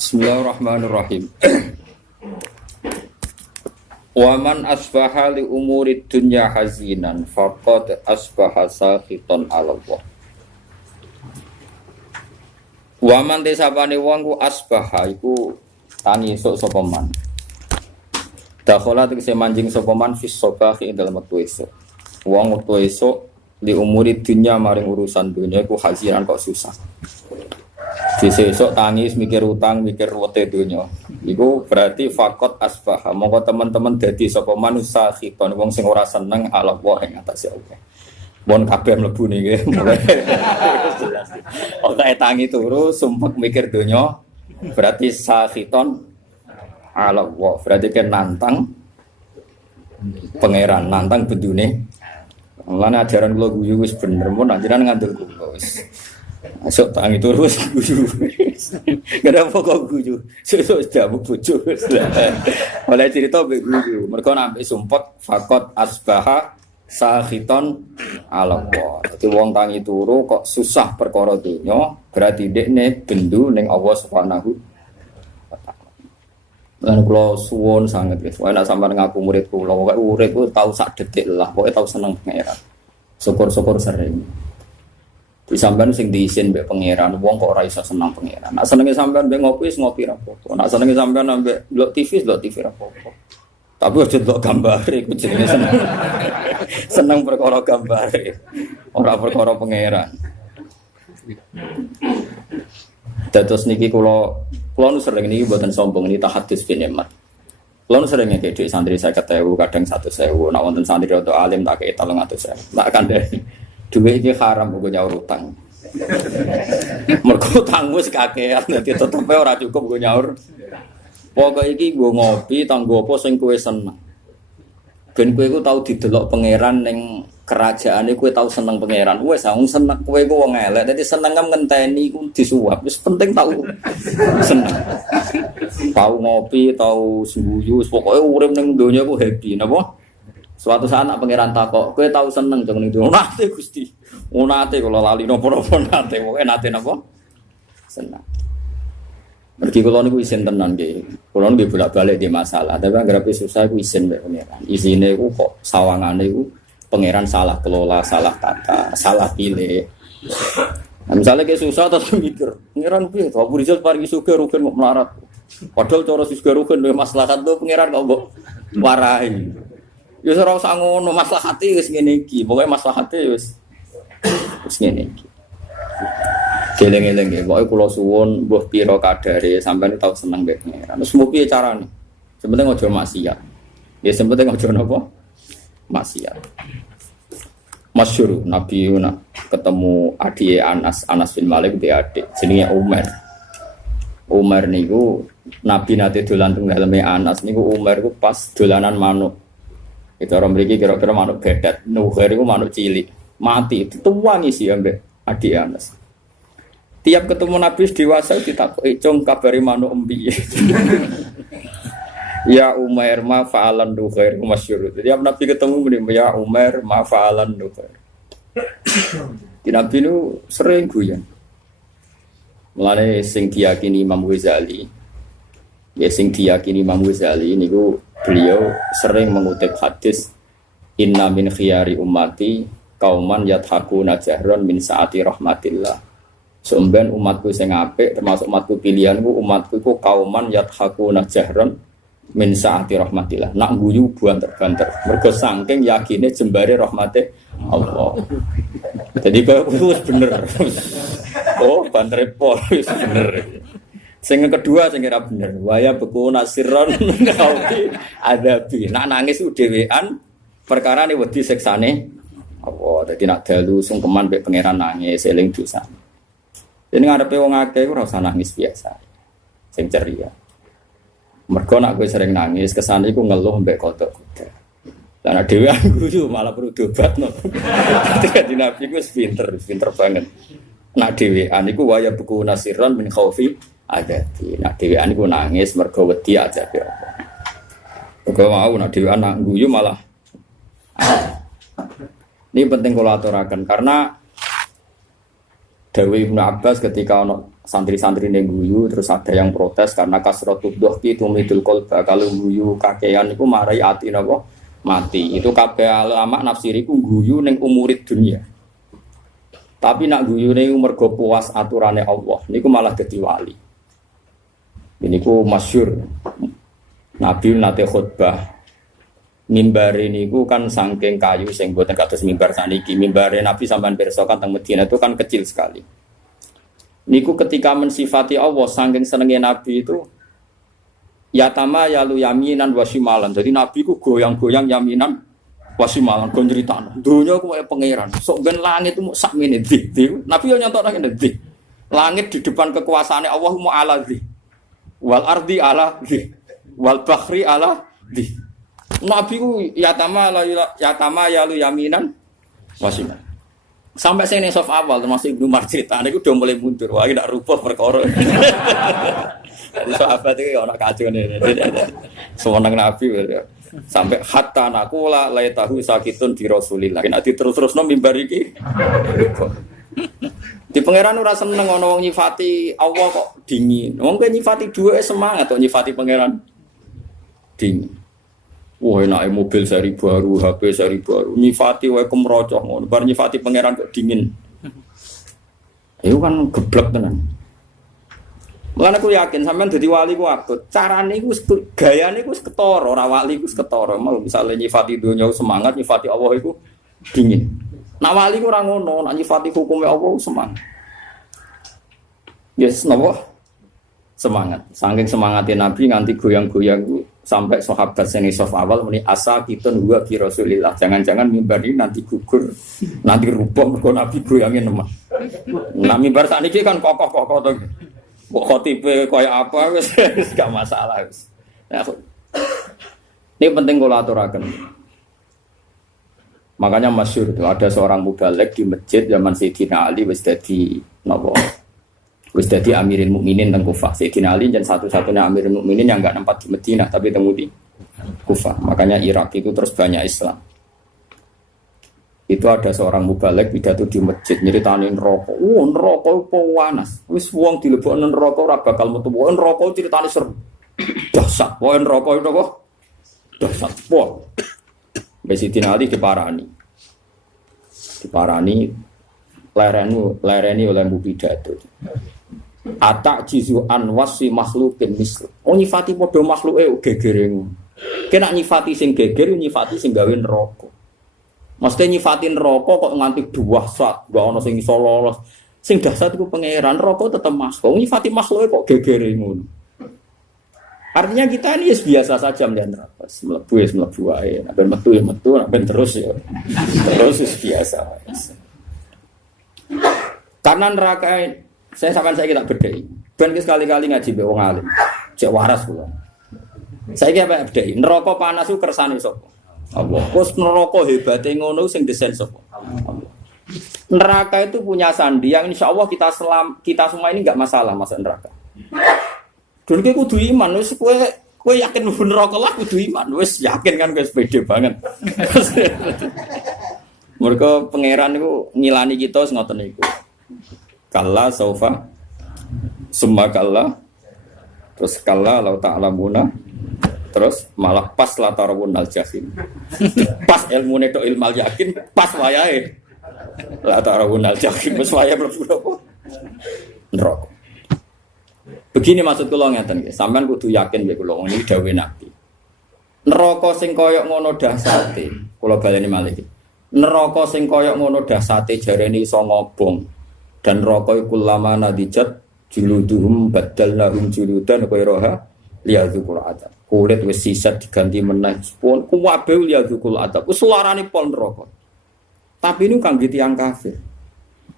Bismillahirrahmanirrahim. Waman asbaha li umuri dunya hazinan faqad asbaha sakhiton 'ala Allah. Waman desapane wong ku asbaha iku tangi esuk sapa man. Dakhala tegese manjing sapa man fis sabahi ing dalem wektu esuk. Wong wektu esuk li umuri dunya maring urusan dunya iku hazinan kok susah. Sesuk tangis mikir utang, mikir wete donya. Iku berarti fakot asbah. Monggo teman-teman dadi sapa manusa khiton wong sing ora seneng ala wa ing atase Allah. Mun kabeh mlebu niki mulai jelas. Oke tangi turu sumpek mikir donya berarti sakhiton ala wa. Berarti kan nantang pangeran, nantang bendune. Mulane ajaran kula guyu wis bener mun ajaran ngandel kula wis. Sok tangi terus guyu. Kenapa kok guyu? Sok jamu bojo. Oleh cerita mbek guyu. Mergo nampik sumpek fakot asbaha sakhiton ala Allah. Dadi wong tangi turu kok susah perkara donya, berarti dekne bendu ning Allah Subhanahu wa taala. Lan kula suwun sanget wis. Wae nek sampeyan ngaku murid kula, pokoke urip ku tau sak detik lah, pokoke tau seneng pangeran. Syukur-syukur sering. Di sampean sing diisin mbek pangeran, wong kok ora iso seneng pangeran. Nek senenge sampean mbek ngopi wis ngopi ra apa-apa. Nek senenge sampean mbek ndelok TV ra apa-apa. Tapi aja ndelok gambare iku jenenge seneng. Seneng perkara gambare, ora perkara pangeran. Dados niki kula nu sering niki mboten sombong niki tahadus bin nikmat. Kula nu sering ngekek dhuwit santri 50.000, kadang 100.000. Nek wonten santri rada alim tak kei 300.000. Tak kandhani. Duit iki haram kok nyaur utang. Mergo utang wis kakean dadi tetepe ora cukup go nyaur. Pokoke iki nggo ngopi tanggo apa sing kowe seneng. Ben kowe iku tau didelok pangeran ning kerajaane kowe tau seneng pangeran. Wis wong seneng kowe iku wong elek dadi seneng ngenteni iku disuap. Wis penting tau seneng. Tau ngopi, tau sembuyu, pokoke urip ning donya ku happy napa? Suatu saat nak pangeran takok, kowe tau seneng jeng ning donya. Nate Gusti. Nate kula lali napa-napa nate, pokoke nate napa? Seneng. Mergi kula niku isin tenan nggih. Kula nggih bolak-balik di masalah, tapi anggere susah iku isin mbek pangeran. Isine iku kok sawangane iku pangeran salah kelola, salah tata, salah pilih. Nah, misalnya kayak susah terus mikir, pangeran piye to? Abu Rizal paringi sugih rugen kok melarat. Padahal cara sugih rugen maslahat tuh pangeran kok mbok warahi. Ya ora usah ngono, maslahate wis ngene iki. Pokoke maslahate wis ngene iki. Geleng-geleng nggih, pokoke kula suwun mbuh pira kadare sampeyan tau seneng mbek pangeran. Wis mung piye carane? Sepenting aja maksiat. Ya sepenting aja napa? Maksiat. Masyhur Nabi nak ketemu adike Anas bin Malik dia adik jenenge Umar. Umar niku Nabi nate dolan teng daleme Anas niku Umar niku pas dolanan manuk. Itu orang mriki kira-kira manuk bedat. Nuher iku manuk cilik. Mati dituwangi sih ambek adik Anas. Tiap ketemu Nabi dewasa ditakoki, "Cung kabari manuk empi?" Ya Umar ma fa'alan Nuher masyhur. Tiap Nabi ketemu muni ya Umar ma fa'alan Nuher. Di Nabi nu sering guyon. Mulane sing diyakini Imam Ghazali. Ya sing diyakini Imam Ghazali niku beliau sering mengutip hadis inna min khiyari ummati kauman yathakuna jahron min saati rahmatillah. Sampeyan umatku sing apik termasuk umatku pilihanku umatku iku kauman yathakuna jahron min saati rahmatillah. Nak guyu banter-banter mergo saking yakine jembare rahmate Allah. Jadi kok wis bener. Oh, banter pol wis bener. Sing kedua sing ora bener, waya beku nasiron ngauti adabi. Nak nangis dhewean perkarane wedi siksane apa dadi nak dalu sungkeman mbek pangeran nangis eling dosa. Dene ngarepe wong akeh ora usah nangis biasa. Sing ceria. Mergo nak kowe sering nangis kesane iku ngeluh mbek kodok kuda. Lah nek dhewean guyu malah perlu dobatno. Dadi Nabi ku pinter banget. Nak dhewean iku waya beku nasiron min khaufi ada di nak dhewean iku nangis mergo wedi aja ya. Mergo mau nak dhewean nak guyu malah. Ini penting kula aturaken karena Dawe Ibnu Abbas ketika ono santri-santri ning guyu terus ada yang protes karena kasratud dhuhki tumidul qalba, kalau guyu kakean iku marai ati napa mati. Itu kabeh ulama nafsiri ku guyu ning umurid dunia. Tapi nak guyu niku mergo puas aturane Allah niku malah dadi wali. Niku masyhur. Nabi nate khutbah mimbar niku kan saking kayu sing boten kados mimbar saniki. Mimbare Nabi sampean pirsa kan teng Madinah itu kan kecil sekali. Niku ketika mensifati Allah saking senenge Nabi itu yatama yalu yaminan wasimalan. Jadi Nabi ku goyang-goyang yaminan wasimalan go nyritano. Donya ku kaya pangeran. Sok ben langit itu sak menit di. Nabi yo nyontok nang ndi. Langit di depan kekuasaane Allah mu ala di. Wal ardi ala di. Wal bakhri ala di. Nabi ku yatama yalu yaminan wasiman. Sampai saya ning sof awal termasuk Ibnu Umar cerita niku udah mulai mundur. Wah, tidak rubah perkara. Sahabat itu ana kacone. Sewenang Nabi sampai hatta naqula laitahu sakitun di Rasulillah. Nek diterus-terusno mimbar iki. Di pangeran ora seneng ana wong nyifati Allah kok dingin. Wong kowe nyifati dhuwit semangat kok nyifati pangeran dingin. Wah, enak mobil seri baru, HP seri baru, nyifati wae kemrocoh ngono. Bar nyifati pangeran kok dingin. Itu kan geblek tenan. Mulane aku yakin sampean dadi wali ku abot. Carane iku gayane iku ketara, ora wali iku ketara. Mau misale nyifati donya semangat, nyifati Allah iku dingin. Nak wali ku ora ngono, nak nyifati hukume Allah semangat. Yes, napa? Semangat. Saking semangatnya Nabi nganti goyang-goyang sampai sahabat sing sof awal muni asa kitun huwa bi Rasulillah. Jangan-jangan mimbar ini nanti gugur, nanti rubuh mergo Nabi goyangin nemah. Nah mimbar sakniki kan kokoh-kokoh to. Kok khotibe kaya apa wis gak masalah wis. Nah, ini penting kula aturaken. Makanya masyhur itu ada seorang mubalek di masjid zaman Sayyidina Ali wis dadi napa? Wis dadi Amirul Mukminin teng Kufah. Sayyidina Ali dan satu-satunya Amirul Mukminin yang enggak nempat di Madinah tapi temu di Kufah. Makanya Irak itu terus banyak Islam. Itu ada seorang mubalek pidato di masjid nyeritani neraka. Neraka opo panas. Wis wong dilebokno neraka ora bakal metu. Neraka critane seru. Dahsyat. Neraka itu kok dahsyat. Sayyidina Ali diparani. Lereni oleh pidato. Atak jizu anwasi makhlukin misl. Nyifati padha makhluke gegere ngono. Kena nyifati sing geger, nyifati sing gawe neraka. Mesti nyifati neraka kok nganti dahsyat, gak ono sing iso lolos. Sing dahsyat iku pangeran, neraka tetep makhluk. Nyifati makhluke kok gegere ngono. Artinya kita ini biasa saja melihat neraka. Mlebu wae. Nek metu ya metu, nek terus ya. Terus biasa. Karena neraka saya kita bedai. Ben sekali-kali ngaji mbek wong alim. Cek waras kula. Saiki apa bedai? Neraka panas ku kersane sapa? Allah. Terus neraka hebate ngono sing desain sapa? Allah. Neraka itu punya sandi yang insyaallah kita semua ini enggak masalah masuk neraka. Dulu kowe kudu iman wis kowe yakin mlebu neraka lah kudu iman. Wis yakin kan wis pede banget. Mergo pangeran niku ngilani kita ngoten niku. Kalla saufa summa kalla terus kalla lau ta'lamuna terus malah pas la tarawunal jahim. Pas ilmune tok ilmal yakin pas wayahe la tarawunal jahim wis wayahe mlebu neraka. Begini maksud kula ngeten nggih, sampean kudu yakin nek kula ini dawuh Nabi. Neraka sing koyok ngono dahsate, kula baleni malih iki. Neraka sing koyok ngono dahsate jarene iso ngobong. Dan neraka iku lama nadijat juluduhum badalnahum juludan qairaha liyadzukul adab. Kulit wis sisat diganti meneh pun kuwabe liyadzukul adab. Wis suarane pol neraka. Tapi ini kangge tiyang kafir.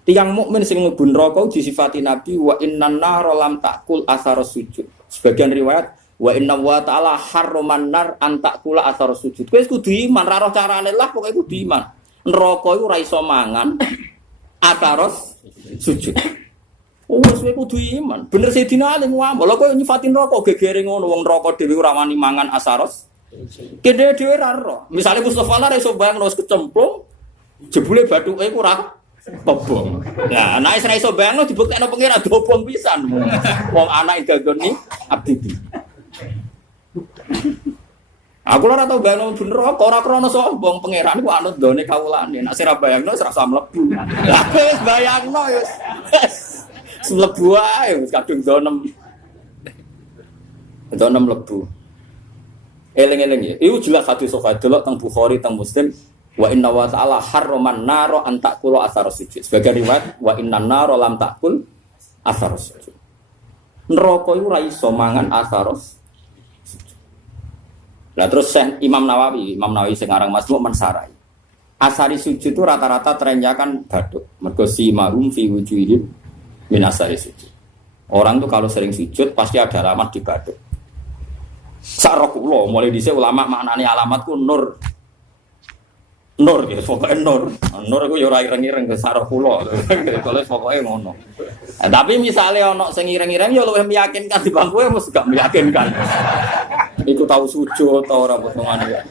Tiyang mukmin sing mlebu neraka disifati Nabi wa innan nar lam taqul athar sujud. Sebagian riwayat wa inna wa ta'ala harraman nar an taqula athar sujud. Kowe kudu iman, ra roh carane lah pokoke kudu iman. Neraka iku ora iso mangan ataros sujud. Wes kowe kudu iman. Bener Sayyidina Ali ngomong, lha kowe nyifati neraka gegere ngono wong neraka dhewe ora wani mangan asaros. Kene dhewe ra ero. Misale Mustofa lah iso bayang wis kecemplung, jebule bathuke iku ora Kobong. Nah, anake ora iso bayangno dibuktekno pengira dobong pisan. Wong anak gagoni abdi. Aku ora tau bayangno bener apa ora krana sombong pangeran iku anut ndone kawulane. Nek sira bayangno ora usah mlebu. Lah wis bayangno ya wis. Mlebu ae wis kadung donem. Donem mlebu. Eling-eling ya. Iku jelas hadis sahih delok teng Bukhari teng Muslim. Wa inna wa ta'ala harraman naro an ta'kulu athar sujud. Sebagai riwayat wa innan naro lam ta'kul athar sujud. Neraka iku ora iso mangan athar sujud. Lah terus Imam Nawawi sing aran Masmu mensarai. Asari sujud itu rata-rata trennya kan baduk. Mergo si mahum fi wujuhihim min asari sujud. Orang tuh kalau sering sujud pasti ada alamat di baduk. Sarok kula mulai dhisik ulama maknane alamatku nur. Nur gitu, pokoknya nur. Nur itu ya ora ireng-ireng ke sarah kula. Kalau pokoknya ngono. Nah, tapi misalnya ono sing ireng-ireng ya luwih meyakinkan dibanding kowe mesti gak meyakinkan. Iku tahu sujud ta ora potongane ya.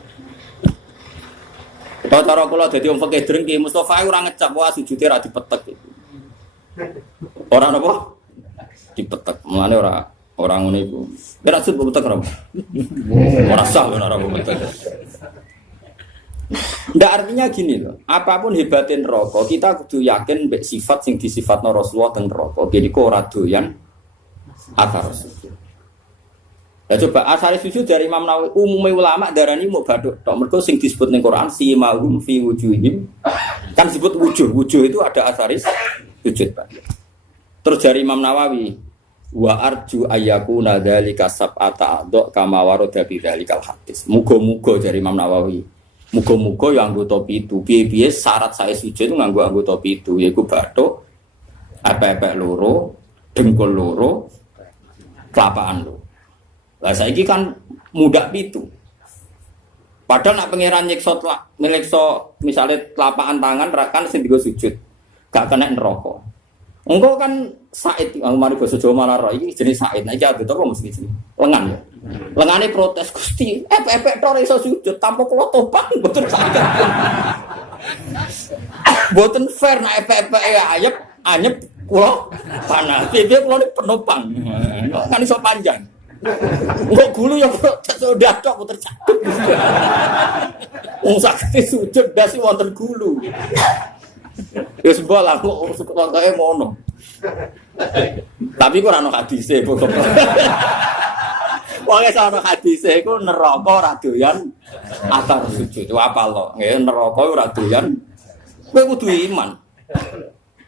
Kita cara kula dadi wong fikih drengki Mustofa ora ngecap wah sujude ra dipetek. Ora napa? Dipetek. Mulane ora ngono iku. Ora sujud petek ora. Ora sah ora petek. Ndak artinya gini loh, apapun hebatin rokok, kita kudu yakin sifat sing disifatno Rasulullah teng rokok. Jadi kok ora doyan athar sujud. Ya coba asal sujud dari Imam Nawawi, umumnya ulama darani mau baduk tok. Mergo sing disebut ning Quran si mahum fi wujuhim. Kan disebut wujuh itu ada asaris sujud, Pak. Terus dari Imam Nawawi, wa arju ayyakuna dzalika sab'ata a'dha kama warada bi dzalikal hadis. Muga-muga dari Imam Nawawi. Muga-muga yang anggota pitu, piye-piye syarat saya sujud itu nganggo anggota pitu, yaiku bathuk, epek-epek loro, dengkul loro, kelapaan loro. Lah saiki kan mudak pitu. Padahal nak pangeran nyiksa misalnya kelapaan tangan kan sing digo sujud, gak kena neraka. Engko kan Said, mari basa Jawa malah ro iki jenis Said. Nah iki ada apa mesti jenenge? Lengan ya. Lengane protes Gusti, epek-epek tok iso sujud tanpa kula topan mboten saged. Mboten fair nek epek-epek anyep kula panas. Piye kula ni penopang. Kan iso panjang. Kok gulu ya sudah tok puter saged. Wong saged sujud dasi wonten gulu. Ya sebal aku pokoke ngono. Tapi kok ora ono hadise pokoke. Wong ana hadise iku neraka ora doyan athar sujud. Apal to? Nggih neraka ora doyan. Kowe kudu iman.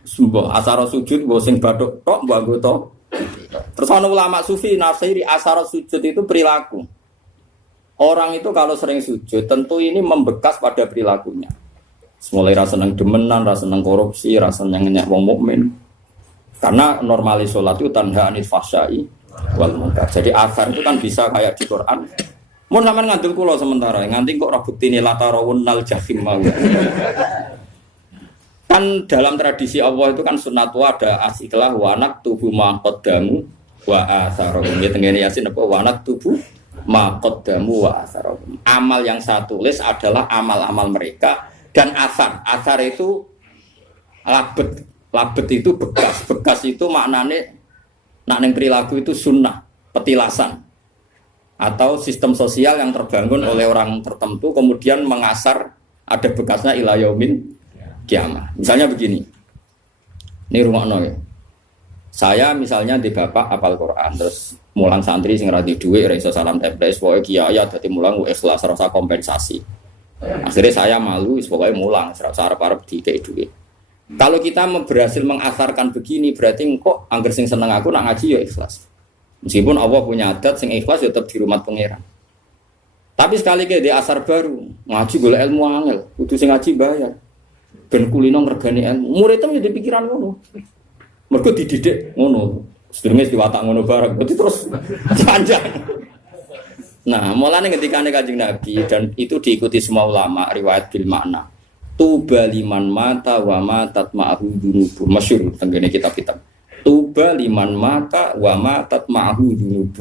Sumpah athar sujud mbok sing bathuk tok mbok anggota. Terus ana ulama sufi nafsiri athar sujud itu perilaku. Orang itu kalau sering sujud tentu ini membekas pada perilakunya. Mulai rasa seneng demenan, rasa seneng korupsi, rasa seneng ngenyek wong mukmin. Karena normalis sholat itu tanha anil fahsyai wal munkar. Jadi asar itu kan bisa kayak di Quran. Mun sampean ngandel kula sementara, nganti kok ora buktine latarawunnal jahim mau. Kan dalam tradisi Allah itu kan sunnatullah ada asiklah wa naktubu ma qaddamu wa atharum. Ya tengene Yasin apa wa naktubu ma qaddamu wa atharum. Amal yang saya tulis adalah amal-amal mereka. Dan asar itu labet itu bekas itu maknanya nak neng perilaku itu sunnah, petilasan atau sistem sosial yang terbangun oleh orang tertentu kemudian mengasar ada bekasnya ila yaumin kiamah. Misalnya begini, ini rumah ya. Saya misalnya di bapak apal Quran terus mulang santri sing radi duwe ra iso salam teples pokoke kiai dadi mulang ikhlas rasa kompensasi. Akhirnya saya malu, pokoknya mulang, sarap-sarap dikei duit. Kalau kita berhasil mengasarkan begini, berarti kok angger sing seneng aku nak ngaji ya ikhlas. Meskipun Allah punya adat sing ikhlas ya tetap di rumah pangeran. Tapi sekali ke di asar baru, ngaji golek ilmu angel, kudu sing ngaji bayar. Ben kulino ngregani ilmu. Muridnya menjadi pikiran ngono. Mergo dididik ngono. Sedurunge diwatak ngono bareng, berarti terus panjang. Nah, mulane ketikane Kanjeng Nabi dan itu diikuti semua ulama riwayat bil makna. Tuba liman mata wa matat ma'ahu dunubu. Masyhur tengene kitab-kitab. Tuba liman mata wa matat ma'ahu dunubu.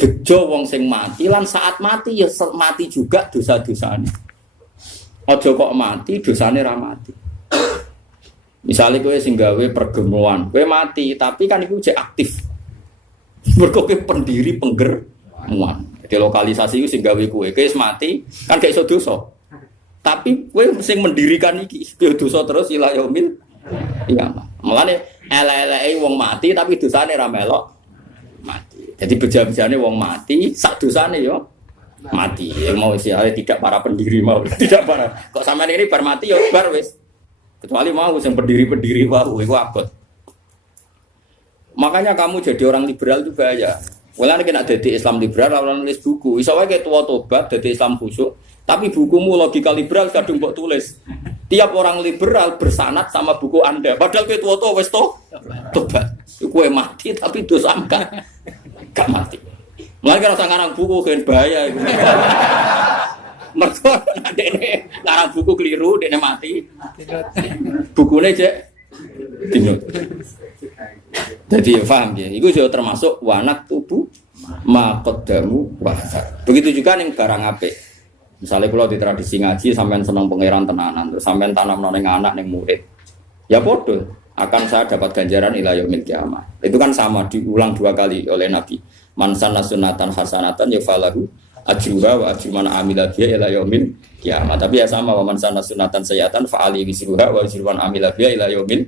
Bejo wong sing mati lan saat mati ya mati juga dosa-dosane. Aja kok mati dosane ra mati. Misalnya kowe sing gawe pergemuan, kowe mati, tapi kan iku cek aktif. Mergo kowe pendiri penggermuan. Jadi lokalisasi iku sing gawe kowe mati, kan gak iso dosa. Tapi kowe sing mendirikan iki dosa terus ila yaumil qiyamah. Mulane elek-eleke wong mati tapi dosane ra melok mati. Jadi bejam-bejane wong mati, sak dosane yo mati. Mau siale tidak para pendiri mau, tidak para. Kok sampean ini bar mati yo bar wis. Kecuali mau yang pendiri-pendiri wau itu abot. Makanya kamu jadi orang liberal juga ya. Mulane kena dadi Islam liberal ora nulis buku. Iso wae tua tobat dadi Islam khusyuk, tapi bukumu logika liberal kadung mbok tulis. Tiap orang liberal bersanad sama buku Anda. Padahal kowe tua wis tobat. Kowe mati tapi dosa gak mati. Mulane ora usah ngarang buku kan bahaya iku. Mergo ndekne ngarang buku keliru, dekne mati. Bukune cek dinut. Jadi paham ya, itu juga termasuk wanak tubuh makodamu wahar. Begitu juga ning barang apik. Misalnya kalau di tradisi ngaji sampean seneng pangeran tenanan, terus sampean tanam ning anak ning murid. Ya bodoh, akan saya dapat ganjaran ila yaumil qiyamah. Itu kan sama diulang 2 kali oleh Nabi. Man sanna sunnatan hasanatan yafalahu ajruha wa ajru man amila biha ila yaumil qiyamah. Tapi ya sama wa man sanna sunnatan sayyatan fa ali wisruha wa ajru man amila biha ila yaumil.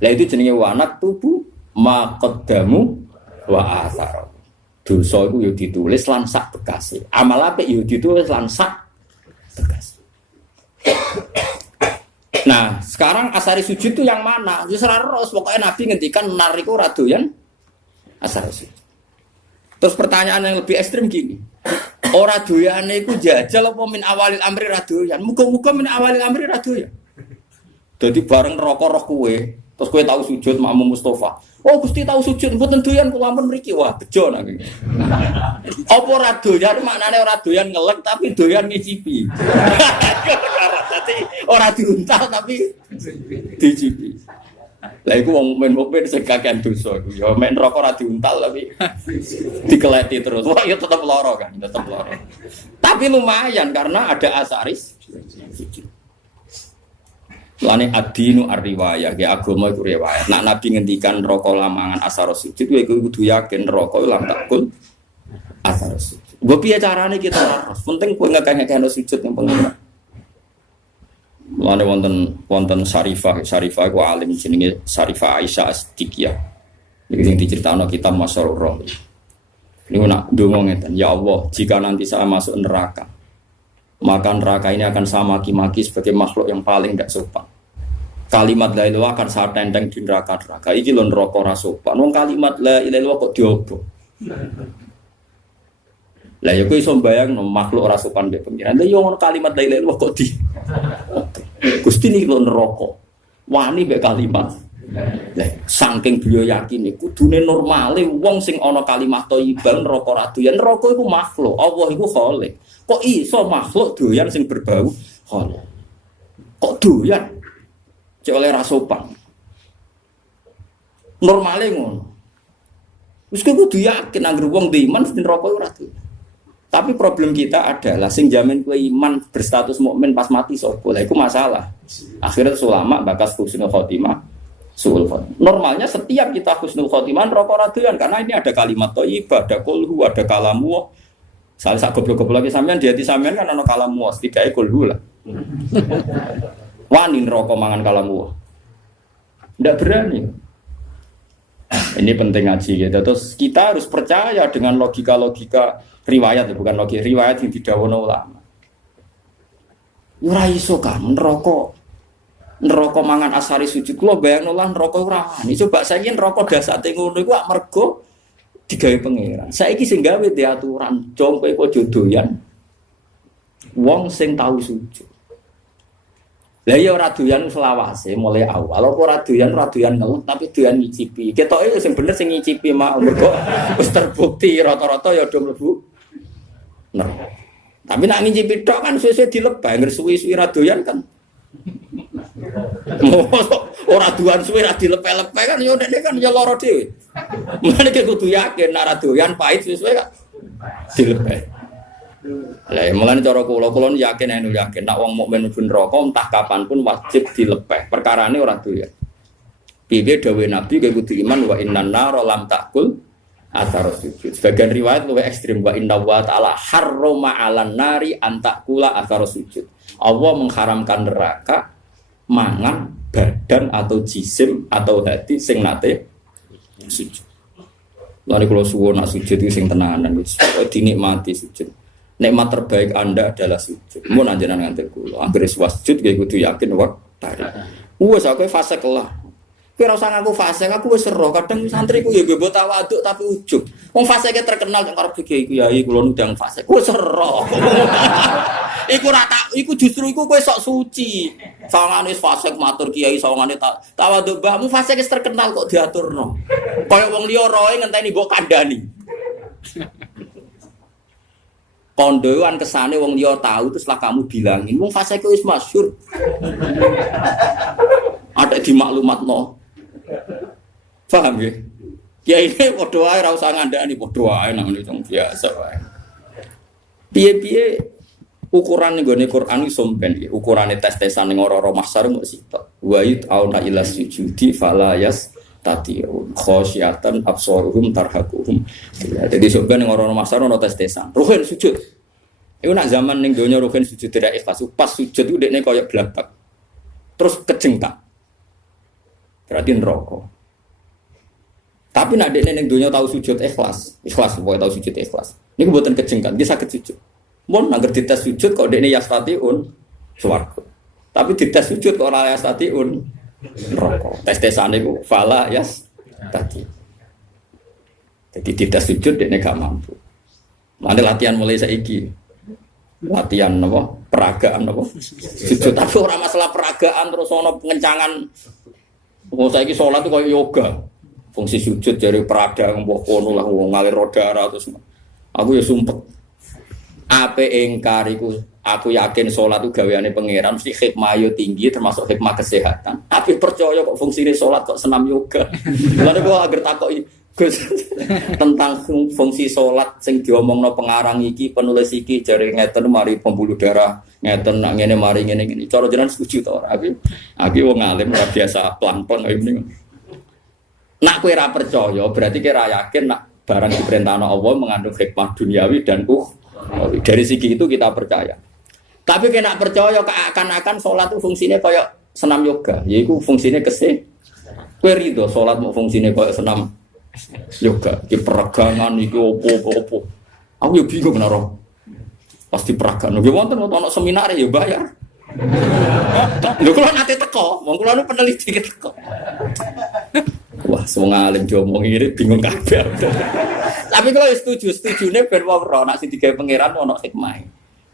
Lah itu jenenge wanak tubuh maqaddamu wa athar. Dosa iku yo ditulis lan sak bekase. Amal apik yo ditulis lan sak bekase. Nah, sekarang asari sujud itu yang mana? Wis ora ros, pokoke Nabi ngendikan nar iku ora doyan asari sujud. Terus pertanyaan yang lebih ekstrim gini. Ora doyane iku jajal apa min awalil amri ra doyan? Muga-muga min awalil amri ra doyan. Dadi bareng neraka roh kowe, terus kowe tahu sujud makmum Mustafa. Oh Gusti tahu sujud, mboten doyan kula ampun mriki. Wah, bejo nang iki. Apa ora doyan maknane ora doyan ngelek tapi doyan ngicipi. Dadi ora diuntal tapi dicipi. Lah iku wong mukmin sing kakean dosa iku ya mek neraka ora diuntal tapi dikeleti terus. Wah, ya tetep lara kan, tetep lara. Tapi lumayan karena ada asaris sujud. Lane ad-dinu ar-riwayah, ya agama iku riwayat. Nak Nabi ngendikan neraka lamangan asar sujud, kowe kudu yakin neraka lam takul asar sujud. Mbok piye carane kita harus penting kowe ngekek-ngekekno sujud yang pengen. Lane wonten Syarifah iku alim jenenge Syarifah Aisyah As-Siddiqiyah. Iki sing diceritakno kitab Masyarur Roh. Niku nak ndonga ngeten, ya Allah, jika nanti saya masuk neraka, maka neraka ini akan saya maki-maki sebagai makhluk yang paling tidak sopan. Kalimat la ilaha akan saya tenteng di neraka-neraka. Iki lho neraka ora sopan. Wong kalimat la ilaha kok diobok. Lah ya kowe iso mbayangno makhluk ora sopan mbek pengiran. Lah yo ngono kalimat la ilaha kok di. Gusti niki lho neraka. Wani mbek kalimat. Lah saking beliau yakin iku kudune normale wong sing ana kalimat thayyibah neraka ora doyan. Neraka iku makhluk, Allah iku khalik. Kok iso makhluk doyan sing berbau khalik? Kok doyan? Cek oleh rasopan. Normale ngono. Wis kudu yakin anggere wong iman mesti neraka ora doyan. Tapi problem kita adalah sing jamin kowe iman berstatus mukmin pas mati sapa? Lah iku masalah. Akhirnya ulama bakas husnul khotimah. Normalnya setiap kita husnul khotimah neraka ora doyan karena ini ada kalimat thayyibah, ada kulhu, ada kalamu. Salah sak goblok-goblok iki sampean di hati sampean kan ana kalamu, setidaknya kulhu lah. Wani neraka mangan kalamu. Ndak berani. Ini penting ngaji gitu. Terus kita harus percaya dengan logika-logika riwayat, bukan logika riwayat yang didhawuhna ulama. Ora iso kan neraka mangan asari sujud. Kula bayangno lah neraka ora wani. Coba saiki neraka dasate ngono iku mergo digawe pangeran. Saiki sing gawe diaturan, jong kowe aja doyan wong sing tau sujud. Lah ya ora doyan selawase mulai awal. Apa ora doyan ngelek tapi doyan ngicipi. Ketoke sing bener sing ngicipi mak mergo wis terbukti rata-rata ya do mlebu neraka. Tapi nek ngicipi tok kan suwe-suwe dilebah, ngresuwi-suwi ra doyan kan. Ora doyan suwe ra dilepeh-lepeh kan yo nek kan ya lara dhewe. Mulane kudu yakin nek ra doyan pahit suwe-suwe kan dilepeh. Lah mulane cara kula yakin nek wong mukmin mlebu neraka entah kapan pun wajib dilepeh. Perkarane ora doyan. Piye dawe Nabi kowe kudu iman wa innan nar lam takul athar sujud. Sebagian riwayat luwih ekstrim wa inna wa ta'ala harrama 'alan nari an takula athar sujud. Allah mengharamkan neraka mangan badan atau jisim atau hati sing nate sujud. Lalu kalau suwon nak sujud itu sing tenanan wis dinikmati sujud. Nikmat terbaik Anda adalah sujud. Mun anjenengan nganti kula, anggere sujud nggih kudu yakin wae. Wes aku fase kelah. Kowe ora usah ngaku fase, aku wis ero. Kadang santriku ya mbok tawaduk tapi ujug. Wong faseke terkenal nek karep kiai kula nundang fase. Wis ero. Iku justru iku kowe sok suci. Sawangane fase matur kiai sawangane tawaduk mbahmu faseke terkenal kok diaturno. Kaya wong liya roe ngenteni mbok kandhani. Kondoan kesane wong liya tahu terus lah kamu bilangin wong faseke wis masyhur. Ada di maklumatno. Paham ya? Kiai ini padha wae ora usah ngandhani padha wae nang ngene biasa wae. Piye-piye ukuran nggone Quran iki somben iki. Ukurane tes-tesan ning ora-ora mahsyar mung sitok. Wa auna ila sujudi fala yas tatiun khosyiatan absaruhum tarhaquhum. Jadi somben ning ora-ora mahsyar ono tes-tesan. Ruhin sujud. Iku nak zaman ning donya ruhin sujud tidak ikhlas. Pas sujud ku dekne koyo blabak. Terus kejengkak. Berarti neraka. Tapi nak dekne ning donya tahu sujud ikhlas pokoke tahu sujud ikhlas. Niku mboten kejengkan, nggih saged sujud. Mun angger dites sujud kok dekne yastatiun swarga. Tapi dites sujud kok ora yastatiun neraka. Tes-tesane ku fala yastati. Jadi dites sujud dekne gak mampu. Mane latihan mulai saiki. Latihan apa? Peragaan apa? Sujud tapi ora masalah peragaan terus ana pengencangan. Wong saiki salat itu kayak yoga. Fungsi sujud dari perada mbok kono lah wong ngalir darah terus. Aku ya sumpek. Ape engkar iku aku yakin salat itu gaweane pangeran mesti hikmah yo tinggi termasuk hikmah kesehatan. Tapi percaya kok fungsine salat kok senam yoga. Lalu kok agar takoki Gus tentang fungsi salat sing diomongno pengarang iki penulis iki jare ngeten mari pembuluh darah ngeten nak ngene mari ngene cara jenengan setuju to ora aku wong alim ora biasa plang-plang ngene nak kowe ora percaya berarti kowe ora yakin nak barang diperintahno Allah mengandung hikmah duniawi dan dari segi itu kita percaya tapi kowe nak percaya akan salat itu fungsinya kayak senam yoga yaiku fungsinya kowe rido salat mau fungsinya kayak senam yoga, iki peregangan iki opo-opo. Aku yo bingung naro. Pasti peragan. Nggih wonten ono seminar ya bayar. Lho kula nate teko, wong kula nu peneliti teko. Wah, wong alim diomong ngene bingung kabeh. Tapi kula setujune ben ora nek sing digawe pangeran ono hikmah.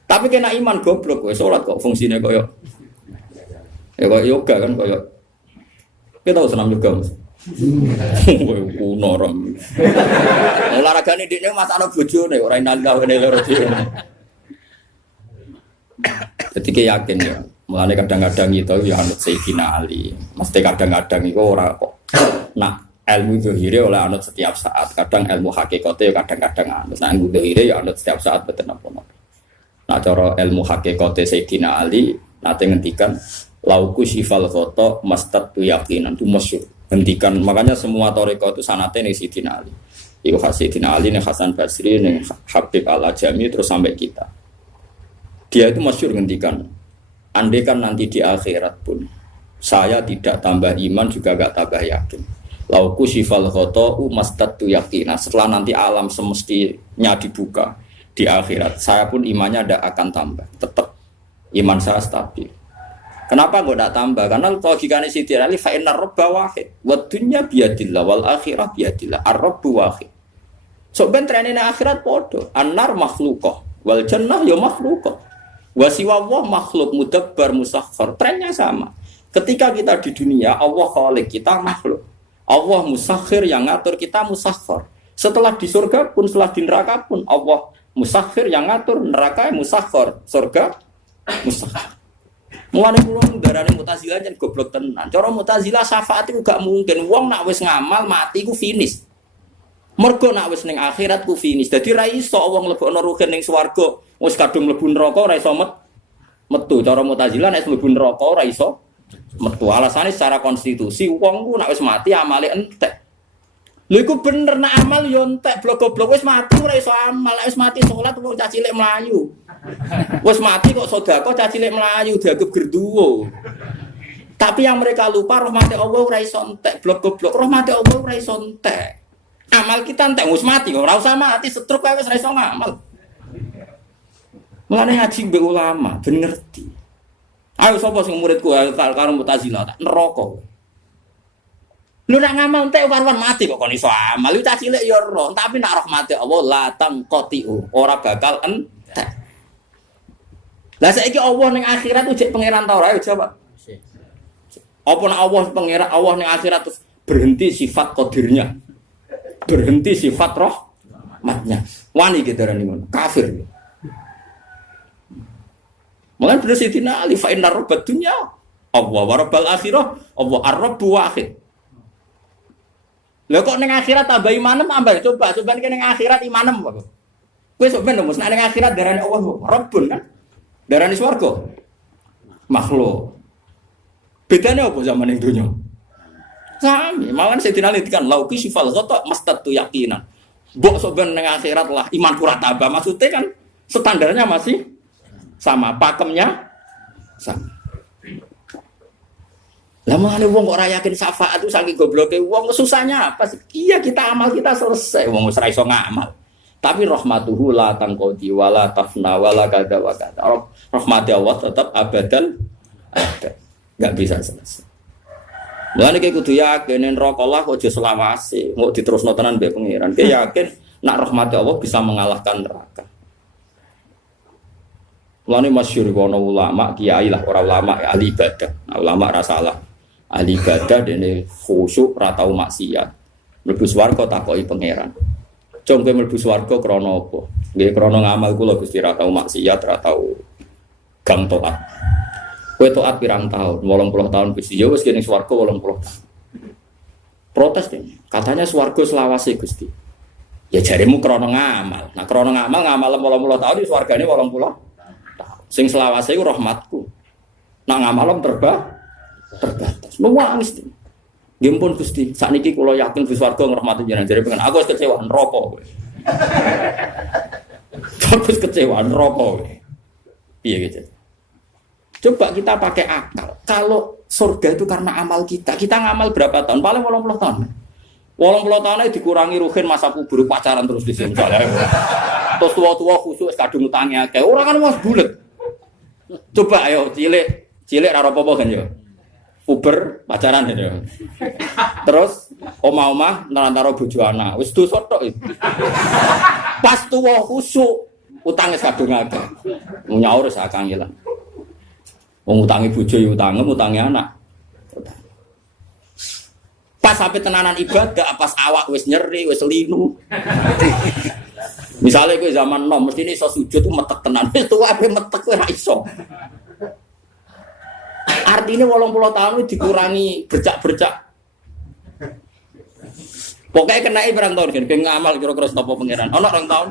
Tapi kena iman goblok kowe salat kok fungsine koyo ya koyo yoga kan koyo. Kita tahu senam yoga Mas. Kuno rom. Olahragane dhekne masakno bojone ora inallah ngene loro dhewe. Dadi ki yakin ya. Mulane kadang-kadang itu ya anut Sayyidina Ali. Mesti kadang-kadang iku ora kok. Nah, ilmu zahire oleh anut setiap saat. Kadang ilmu hakikate ya kadang-kadang anut. Nah, ilmu zahire ya anut setiap saat boten apa-apa. Nah, cara ilmu hakikate Sayyidina Ali nate ngendikan lauku sifal khoto mastatu yaqinan itu masyhur. Hentikan, makanya semua toriko itu sanatnya nih Sayyidina Ali. Iku Sayyidina Ali, nih Hasan Basri, nih Habib Al-Ajami, terus sampai kita. Dia itu masyhur hentikan. Andai kan nanti di akhirat pun, saya tidak tambah iman juga gak tambah yakin. Lauku sifal khoto'u mastatu yakin. Setelah nanti alam semestinya dibuka di akhirat, saya pun imannya tidak akan tambah. Tetap iman saya stabil. Kenapa gue tidak tambah? Karena logikanya Sayyidina Ali fa'innar robba wahid wa dunya biyadillah wal akhirah biyadillah ar-robbu wahid. So ben trenene akhirat podo annar makhluqah wal jannah ya makhluqah wa siwa Allah makhluk mudabbar musakhkhar. Trennya sama. Ketika kita di dunia Allah khaliq, kita makhluk. Allah musakhir yang ngatur, kita musakhkhar. Setelah di surga pun, setelah di neraka pun Allah musakhir yang ngatur, neraka musakhkhar, surga musakhkhar. Mulane kula ndarane Mu'tazilah jan goblok tenan. Cara Mu'tazilah syafaat iku gak mungkin. Wong nak wis ngamal mati ku finish. Mergo nak wis ning akhirat ku finish. Dadi ra iso wong mlebokno ruhin ning swarga, wis kadung mlebu neraka ora iso metu. Cara Mu'tazilah nek mlebu neraka ora iso Metu alasane secara konstitusi wong ku nek wis mati amale entek. Lha iku bener nek amal yo entek blok-blok wis mati ora iso amal. Wis mati salat wong cah cilik mlayu. Wis mati kok sedekah cah cilik mlayu dianggap gerduwo. Tapi yang mereka lupa rahmati Allah ora iso entek blok-blok. Rahmati Allah ora iso entek. Amal kita entek wis mati kok ora usah mati setruk wae wis ora iso ngamal. Mulane ngaji mbek ulama ben ngerti. Ayo sapa sing muridku karo Mu'tazilah tak neraka. Lu nak ngamal entek karuan mati kok kon iso amal. Lu cah cilik ya ora, tapi nak rahmati Allah la tangqatiu, ora bakal entek. Lah saiki Allah ning akhirat ujek pangeran ta ora? Ayo jawab. Apa nak Allah pangeran Allah ning akhirat terus berhenti sifat qadirnya. Berhenti sifat rahmatnya. Wani ki darani ngono, kafir. Mulane bener Sidina Ali fa innar rabbad dunya Allah wa rabbal akhirah Allah ar-rabbu wahid. Lha kok ning akhirat tambah imanem ambek coba ning akhirat imanem kok. Kowe sok ben nek ning akhirat darane Allah Rabbun kan. Darane swarga. Makhluk. Bedane apa zaman ning donya? Sami, malah Sayyidina Ali kan lauki sifal ghata mastatu yaqinan. Mbok sok ben ning akhirat lah iman kurat tambah maksudnya kan standarnya masih sama, pakemnya sama. Lah mane wong kok ora yakin syafaat itu saking gobloke wong susahnya apa sih? Iya kita amal kita selesai wong wis ora iso ngamal. Tapi rahmatuhu la tangqadi wala tafna wala kada wa kada. Rahmat Allah tetap abadan ada. Enggak bisa selesai. Mulane ki kudu yakin neraka Allah kok aja selawase, kok diterusno tenan mbek pangeran. Ki yakin nak rahmat Allah bisa mengalahkan neraka. Mulane masyhur kono ulama kiai lah ora ulama ahli ibadah. Nah, ulama ra salah. Ahli ibadah dene khusyuk ra tau maksiat. Mlebu swarga takoki pangeran. Jom kowe mlebu swarga krana apa? Nggih krana ngamal kula Gusti ra tau maksiat, ra tau gang taat. Kowe taat pirang tahun? 80 tahun Gusti. Ya wis kene swarga 80 tahun. Protes dene. Katanya swarga selawase Gusti. Ya jaremu krana ngamal. Nah krana ngamal 80 tahun di swargane 80 tahun. Sing selawase iku rahmatku. Nak ngamal terbatas. Nuwangis. Nggih pun Gusti, sakniki kula yakin Gusti warga ngrahmati jenengan. Jare pengen aku wis kecewa neraka kowe. Aku wis kecewa neraka kowe. Piye gitu. Coba kita pakai akal. Kalau surga itu karena amal kita. Kita ngamal berapa tahun? Paling 80 tahun. 80 tahun aja dikurangi ruhin masa kubur pacaran terus di sini. Terus tua-tua khusus kadung utangnya akeh. Ora kan wis bulet. Coba ayo cilik ora apa-apa kan ya. Uber pacaran ya. Terus omah-omah nerantara bojo anak. Wis dosa tok itu. Pas tuwa khusuk utange kadung akeh. Nyaur sak kangelan. Wong utange bojo ya utange anak. Pas sampai tenanan ibadah pas awak wis nyeri, wis linu. Misalnya kowe zaman nom mesti ini iso sujud tuh metek tenan. Wis tuwa ape metek kowe ra iso. Artinya 80 tahun itu dikurangi bercak-bercak. Pokoknya kenai berang tahun kan, kayak ngamal kira-kira sapa pangeran. Ono 2 tahun.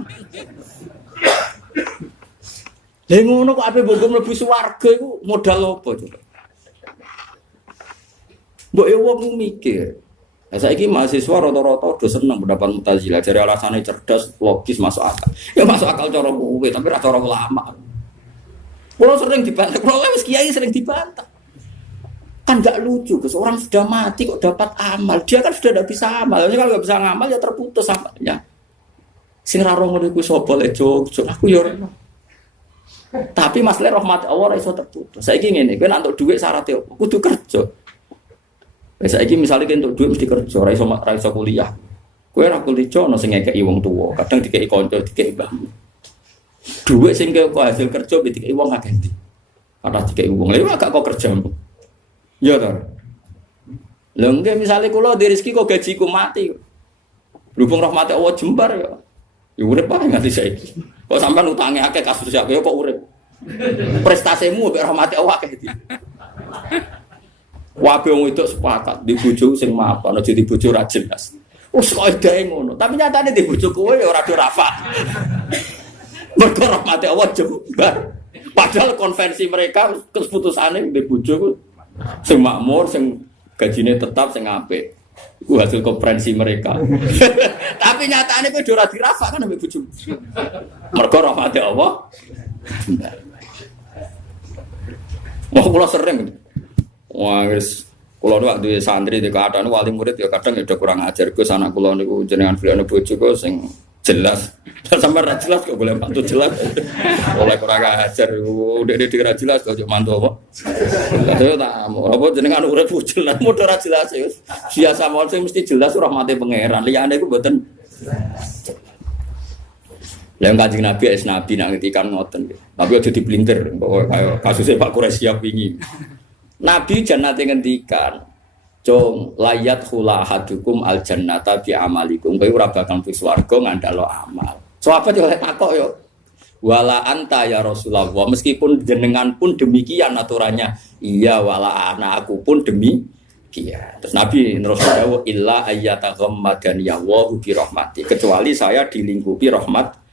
Lha ngono kok ape mbok mlebu swarga iku modal apa coba? Mbok yo wong mikir. Lah saiki mahasiswa rata-rata do seneng pendapat Mu'tazilah, jare alasane cerdas, logis, masuk akal. Ya masuk akal cara kowe, tapi ora cara ulama. Kulo sering dibantah, kulo wis kiai sering dibantah. Kan enggak lucu, seorang sudah mati kok dapat amal. Dia kan sudah tidak bisa amal. Jadi kalau enggak bisa ngamal ya terputus amalnya. Sing ra roh ngono iku sapa le jog, aku ya ora. Tapi masalah rahmat Allah ora iso terputus. Saiki ngene, kowe nek entuk dhuwit syaratnya opo? Kudu kerja. Saiki misale kowe entuk dhuwit mesti kerja, ora iso kuliah. Kowe ora kuliah ono sing ngekeki wong tuwa, kadang dikeki kanca, dikeki mbahmu. Dhuwit sing kok hasil kerja dikeki wong akeh ndi. Kata dikeki wong, lha gak kok kerja. Ya to. Lha nggih misale kula di rezeki kok gajiku mati. Berhubung rahmat Allah jembar ya. Ya urip ae nganti saiki. Kok sampean utange akeh kasus ya kok urip. Prestasimu mek rahmat Allah akeh iki. Wae wong itu sepakat di bojo sing mapan aja di bojo ra jelas. Wes kok edae ngono. Tapi nyatane di bojo kowe ya ora do rafa. Mergo rahmat Allah jembar. Padahal konvensi mereka keputusane di bojo ku Sing makmur, sing gajine tetap, sing apik. Iku hasil konferensi mereka. Tapi nyatane kowe ora dirafak kan ambek bojomu. Mergo rahmate Allah. Wah, kula sering. Wah, wis kula nu waktu santri di keadaan wali murid ya kadang udah kurang ajar. Gus anak kula niku jenengan beliau bojoku sing jelas. Sampai ra jelas kok boleh mantu jelas. Oleh kurang ajar. Udah dikira jelas kok mantu apa? Saya tak apa jenengan urip jelas modho ra jelas ya. Biasa mawon sing mesti jelas rahmate pangeran. Liyane iku mboten. Lah Kanjeng Nabi es nabi nak ngendikan ngoten. Tapi aja diplintir kaya kasusnya Pak Quraisy wingi. Nabi jannate ngendikan, "Cung layat khula hadukum al jannata bi amalikum." Kowe ora bakal mlebu swarga ngandalo amal. Sahabat yo takok yo. Wala anta ya Rasulullah, meskipun jenengan pun demikian aturannya. Iya wala aku pun demikian. Terus Nabi terus dawuh illa ayyataghammadani ya wa bi rahmati. Kecuali saya dilingkupi rahmat.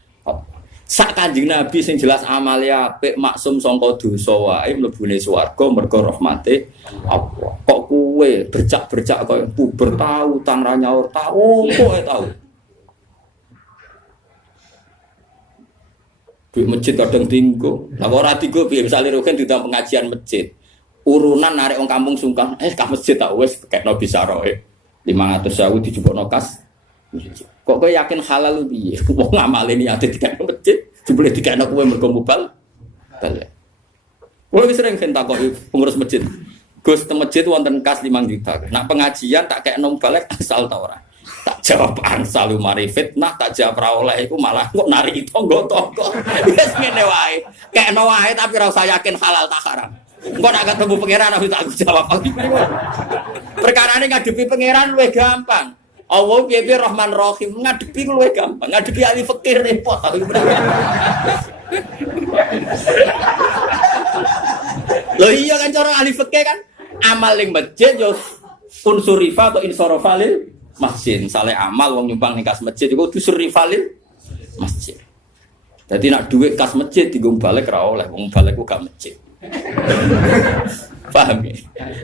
Sak Kanjeng Nabi sing jelas amale apik maksum sangka dosa wae mlebune swarga mergo rahmate Allah. Kok kowe bercak-bercak koyo puber tau tang ra nyaur tau kowe tau. Di masjid kadang tinggo. Lah ora tinggo piye misale roken diundang pengajian masjid. Urunan narik wong kampung sungkan, ka masjid tak wis kekno bisa roe. 500.000 dijupukno kas. Kok kowe yakin halal piye? Wong ngamale niate dikene masjid, jebule dikene kowe mergo mubal. Balik. Kulo wis sering takoki pengurus masjid. Gus teng masjid wonten kas 5 juta. Nak pengajian tak kekno balik asal ta ora? Tak jawab ansal mari fitnah, tak jawab ra oleh iku malah kok nari tangga-tangga. Wis ngene wae. Kekno wae tapi ora usah yakin halal ta haram. Engko nak ketemu pangeran aku tak jawab. Perkarane ngadepi pangeran luwih gampang. Allah piye-piye Rahman Rahim ngadepi luwih gampang. Ngadepi ahli fikih repot. Lho iya kan cara ahli fikih kan amal ning masjid yo unsur rifa atau insarafa lil masjid. Misale amal wong nyumbang ning kas masjid iku unsur rifa lil masjid. Dadi nak dhuwit kas masjid dienggo balik ra oleh wong balik ku gak masjid. Paham ya?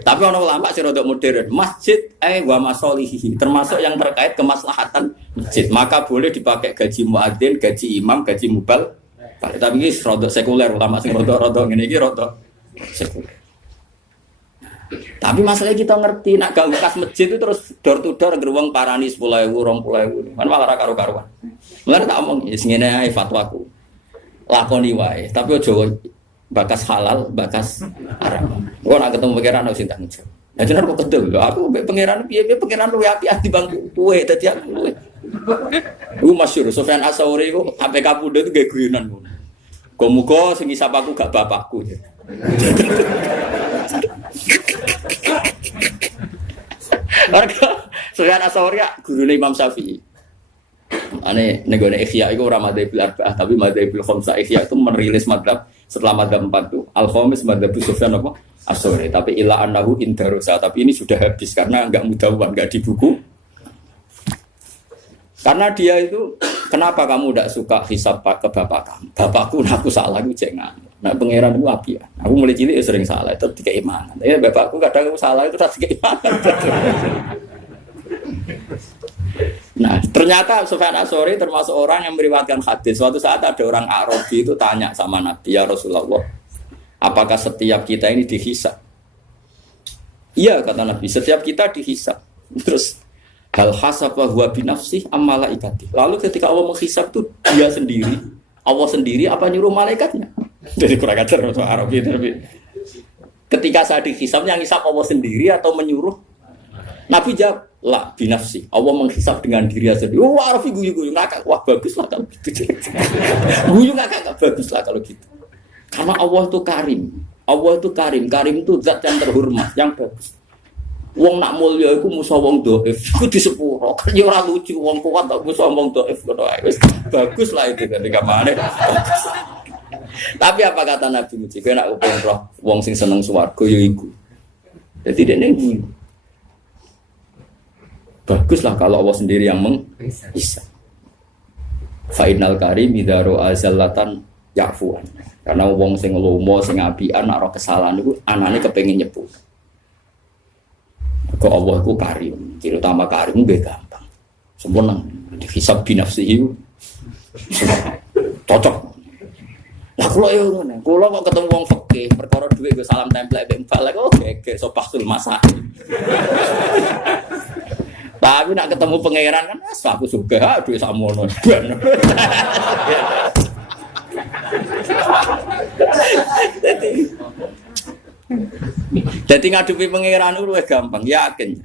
Tapi orang ulama sih rodok modern. Masjid wa masolihi termasuk yang terkait kemaslahatan masjid. Maka boleh dipakai gaji muadzin, gaji imam, gaji mubal. Tapi ini rodok sekuler ulama sih rodok ngene iki rodok sekuler. Tapi masalahnya kita ngerti nak gak bekas masjid itu terus door to door geruang parani 10.000, 20.000. Kan malah karo-karuan. Mulane tak omong wis ngene ae fatwaku. Lakoni wae, tapi aja bakas halal, bakas haram. Kok nak ketemu pangeran harus tanggung jawab. Ya jeneng kok kedel. Aku mbek pangeran piye-piye pangeran luwe apik di bangku kowe dadi aku luwe. Iku masyhur Sufyan Ats-Tsauri iku sampe kapundhut nggih guyonan ngono. Muga sing ngisap aku gak bapakku. Warga Sufyan Ats-Tsauri gurune Imam Syafi'i. Ane negone Ihya iku ora madzhab arba'ah tapi madzhab khamsah. Ihya itu merilis madzhab setelah madzhab 4 itu al-khamis madzhab Sufyan apa? Ats-Tsauri. Tapi ila annahu indarusa. Tapi ini sudah habis karena enggak mudawwan, enggak di buku. Karena dia itu kenapa kamu enggak suka hisab ke bapak kamu? Bapakku aku salah ku jangan. Nah pangeran itu api ya. Aku mulai cilik sering salah itu dikeimanan. Ya bapakku kadang aku salah itu rasa keimanan. Nah, ternyata Sufyan Ats-Tsauri termasuk orang yang meriwayatkan hadis. Suatu saat ada orang Arabi itu tanya sama Nabi, ya Rasulullah, apakah setiap kita ini dihisab? Iya kata Nabi, setiap kita dihisab. Terus hal hasaba huwa binafsih am malaikati. Lalu ketika Allah menghisab itu dia sendiri, Allah sendiri apa nyuruh malaikatnya? Jadi kurang ajar orang Arabi tapi ketika saya dihisab yang hisab Allah sendiri atau menyuruh? Nabi jawab, lah binafsi. Allah menghisab dengan diri sendiri. Wah, Arafi guyu-guyu ngakak. Wah, bagus lah kalau gitu. Guyu ngakak bagus lah kalau gitu. Karena Allah itu karim. Allah itu karim. Karim itu zat yang terhormat, yang bagus. Wong nak mulya iku musa wong dhaif. Iku disepuro. Ya ora lucu wong kuat tak musa wong dhaif ngono ae. Wis bagus lah itu ketika mana. Tapi apa kata Nabi Muji? Kowe nak upeng roh wong sing seneng swarga ya iku. Dadi dene guyu. Baguslah kalau Allah sendiri yang menghisab. Fa'inal karim idaro azallatan yafuan. Karena wong sing lomo sing apian nak ro kesalahan niku anane kepengin nyepu. Kok Allah ku karim, terutama karim nggih gampang. Sempurna dihisab binafsihi. Cocok. Lah kula yo ngono. Kula kok ketemu wong fikih, perkara dhuwit go salam templek mbek balik oh gege sopasul masak. Tapi nak ketemu pangeran kan aku juga dhuwit samono. Jadi ngadepi pangeran itu luwih gampang, yakin.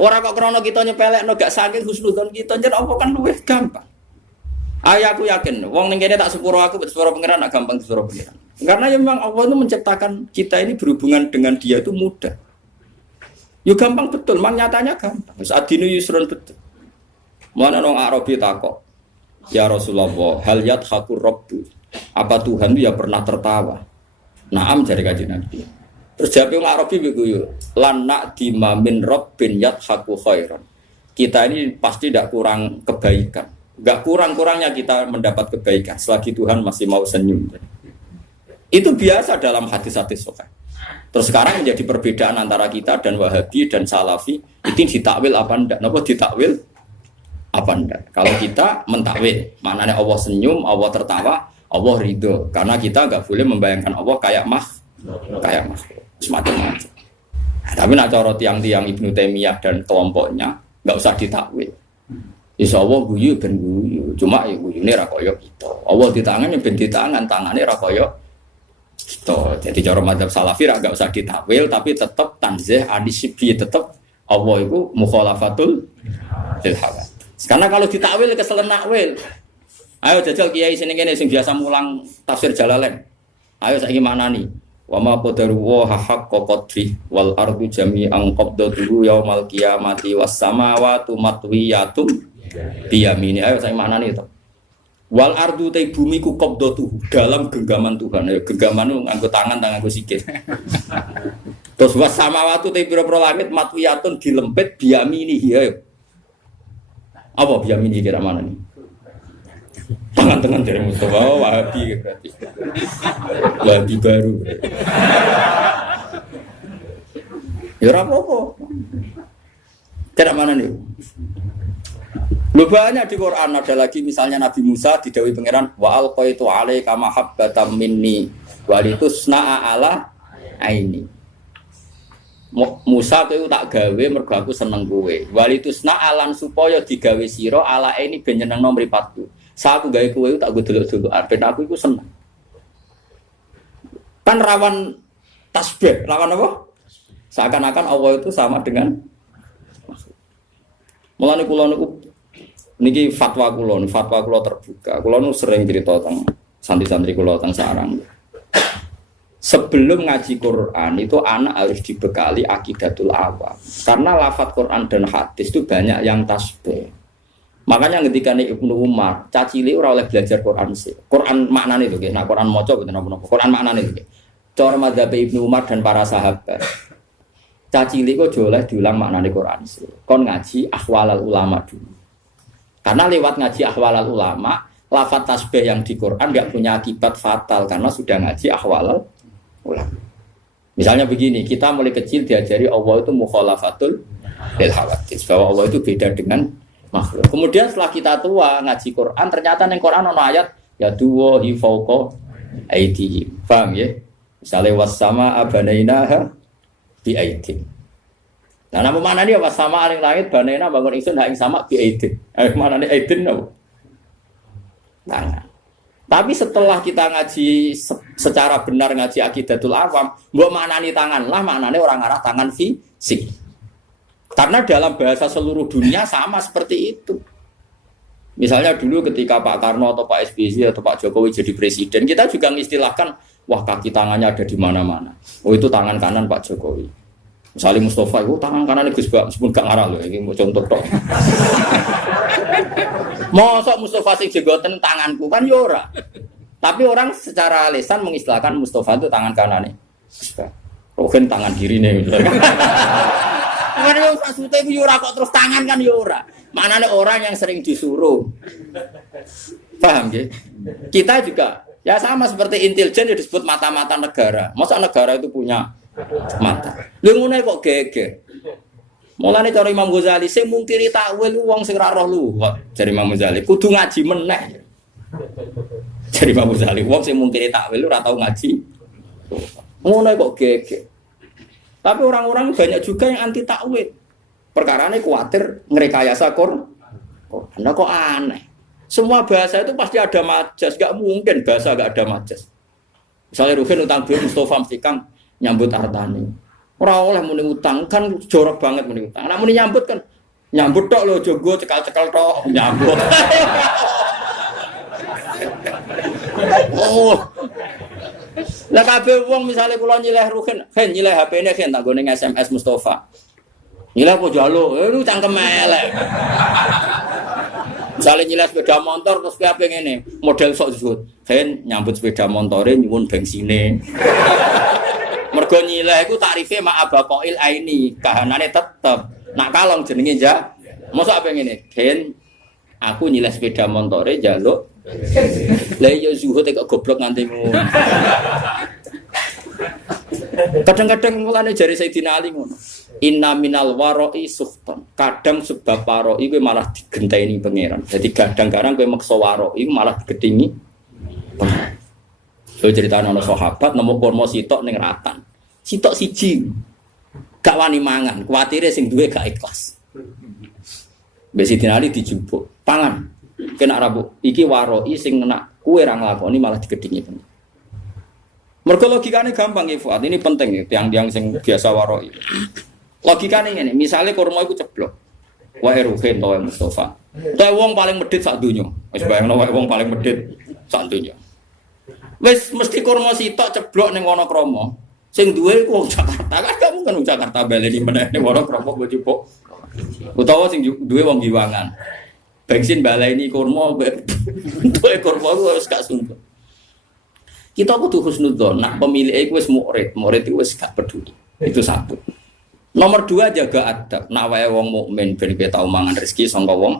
Orang kok krono kita nyepelekno gak saking husnudzon kita njen apa kan luwih gampang. Ayo aku yakin, wong ning kene tak sepuro aku sepuro pangeran nak gampang sepuro pangeran. Karena memang Allah itu menciptakan kita ini berhubungan dengan dia itu mudah. Yo gampang betul, memang nyatanya gampang. Adinu yusrun betul. Mana nong Arabi takok, ya Rasulullah, hal yadhaku rabbu. Apa Tuhan itu ya pernah tertawa? Naam jari kajian Nabi. Terus jawab yang Arabi begitu, lan na'dima min rabbin yadhaku khairan. Kita ini pasti tidak kurang kebaikan. Gak kurang-kurangnya kita mendapat kebaikan selagi Tuhan masih mau senyum. Itu biasa dalam hadis-hadis sahih. Terus sekarang menjadi perbedaan antara kita dan Wahabi dan Salafi itu ditakwil apa ndak? Napa ditakwil apa ndak? Kalau kita mentakwil, maknanya Allah senyum, Allah tertawa, Allah ridho. Karena kita nggak boleh membayangkan Allah kayak makhluk, semacam-macam. Tapi nak cara tiang-tiang Ibnu Taimiyah dan kelompoknya nggak usah ditakwil. Insya Allah guyu ben guyu, cuma ya guyune ra kaya kita. Allah di tangan ben di tangan, tangannya ra kaya kita. Jadi cara madzhab Salafi ra enggak usah ditakwil tapi tetap tanzih adisibi tetap Allah itu mukhalafatul lil hawa. Karena kalau ditakwil keselen nakwil. Ayo jajal kiai sini kene sing biasa mulang tafsir Jalalain. Ayo saiki manani. Wa ma qadaru wa haqqa qadri wal ardu jami'an qabdatuhu yaumal qiyamati was samawati matwiyatum biyamini. Ayo saya maknani itu. Wal ardu te bumi ku qabdatuhu dalam genggaman Tuhan. Ayo genggaman nganggo tangan nganggo sikil. Terus was samawati te pira-pira langit matwiyatun dilempit biyamini. Ayo. Apa biyamini kira mana nih? Tangan-tangan dari Mustafa Wahabi berarti. Wahabi baru. Ya ora apa-apa. Kira mana nih? Lu banyak di Quran ada lagi misalnya Nabi Musa didhawuhi pangeran wa alqaitu alaika mahabbatan minni walitusna'a ala aini. Musa kowe tak gawe mergo aku seneng kowe. Walitusna'a lan supaya digawe sira ala aini ben nyenengno mripatku. Sa aku gawe kowe tak go delok-delok ben aku iku seneng. Kan rawan tasbih, rawan apa? Seakan-akan Allah itu sama dengan mulane kula niku niki fatwa kula terbuka. Kula nu sering cerita tentang santri-santri kula tentang sarang. Sebelum ngaji Quran itu anak harus dibekali akidatul awam. Karena lafadz Quran dan hadis itu banyak yang tasbih. Makanya ketika Ibnu Umar, cacili ora oleh belajar Quran sih. Quran maknane itu nggih. Nah Quran maca mboten napa-napa. Quran maknane itu nggih. Cara mazhab Ibnu Umar dan para sahabat. Cacili kok oleh diulang maknane Quran sih. Kon ngaji ahwalal ulama dulu. Karena lewat ngaji ahwalal ulama, lafadz tasbih yang di Quran enggak punya akibat fatal karena sudah ngaji ahwalal ulama. Misalnya begini, kita mulai kecil diajari Allah itu mukhalafatul lil hawadits, bahwa Allah itu beda dengan makhluk. Kemudian setelah kita tua ngaji Quran, ternyata ning Quran ono ayat ya duwa hi fauqa aidi. Paham ya? Misalnya was-sama abanainaha bi aidin. Nah, nama mana dia was sama aling langit banaina bangun ingsun ha ing sama bi aidin. Mana ni aidin no? Tangan. Tapi setelah kita ngaji secara benar ngaji akidatul awam, mbok maknani tangan lah, maknane orang arah tangan fisik. Karena dalam bahasa seluruh dunia sama seperti itu. Misalnya dulu ketika Pak Karno atau Pak SBY atau Pak Jokowi jadi presiden, kita juga mengistilahkan, wah kaki tangannya ada di mana-mana. Oh itu tangan kanan Pak Jokowi. Misalnya Mustafa itu tangan kanan Gus Bak, meskipun gak ngarah loh, ini mau contoh tok. Mosok Mustafa sing jegoten tanganku kan ya ora. Tapi orang secara lisan mengistilahkan Mustafa itu tangan kanane. Rogen tangan kirine. Kan yo sasute ku yo ora kok terus tangan kan yo ora. Manane orang yang sering disuruh. Paham nggih? Kita juga ya sama seperti intelijen yang disebut mata-mata negara. Masa negara itu punya mata? Lha ngene kok geger. Mulane cara Imam Ghazali sing mungkiri takwil wong sing ra roh luwat. Jare Imam Ghazali kudu ngaji meneh. Jare Imam Ghazali wong sing mungkiri takwil ora tau ngaji. Ngono kok gege. Tapi orang-orang banyak juga yang anti takwil. Perkarane kuwatir ngrekayasa Quran. Anda kok aneh. Semua bahasa itu pasti ada majas, gak mungkin bahasa gak ada majas. Misalnya Ruhin utang duit Mustafa mesti Kang nyambut hartane. Ora oleh muni utang kan jorok banget muni utang. Nek muni nyambut kan nyambut tok lho jogo cekal-cekal tok nyambut. Oh. Lah kabeh wong misale kula nyileh Ruhin, nyileh HP-ne tak gone SMS Mustafa. Nyileh kok njaluk, lu cangkem elek. Misale nyileh sepeda motor terus kowe pengen ngene, model sok disebut. Nyambut sepeda motore nyuwun bensine. Mergo nyileh iku tarife ma'abaqail aini, kahanane tetep. Nak kalong jenenge ja. Mosok apa ngene? Gen aku nyileh sepeda motore njaluk. Lah yo zuhud kok goblok nganti ngono. Kadang-kadang mulane jari Sayyidina Ali ngono. Inna minal wara'i suhtan. Kadang sebab wara'i kuwi malah digenteni pangeran. Jadi kadang-kadang kowe maksa wara'i malah digedingi. Yo cerita ana sahabat nemu kurma sitok ning ratan. Sitok siji. Gak wani mangan, kuwatire sing duwe gak ikhlas. Mbek Sayyidina Ali dijupuk. Pangan. Kena rabuk. Iki wara'i sing nak kowe ra nglakoni malah digedingi pangeran. Mergo logikane gampang ya Fuad, ini penting ya tiang-tiang sing biasa waroi. Logikane ngene, misale kurma iku ceblok. Wae Ruhin to Mustafa. Tae wong paling medhit sak donya. Wis bayangno wae wong paling medhit sak donya. Wis mesti kurma sitok ceblok ning Wonokromo. Sing duwe iku wong Jakarta. Kan gak mungkin wong Jakarta baleni meneh ning Wonokromo kok jupuk. Utawa sing duwe wong Giwangan. Bensin baleni kurma duwe kurma wis gak sumpah. Kita kudu husnudzon, nak pemilik itu wis murid itu wis gak peduli. Itu satu. Nomor dua jaga adab. Nak wae wong mukmin ben kowe tau mangan rezeki saka wong.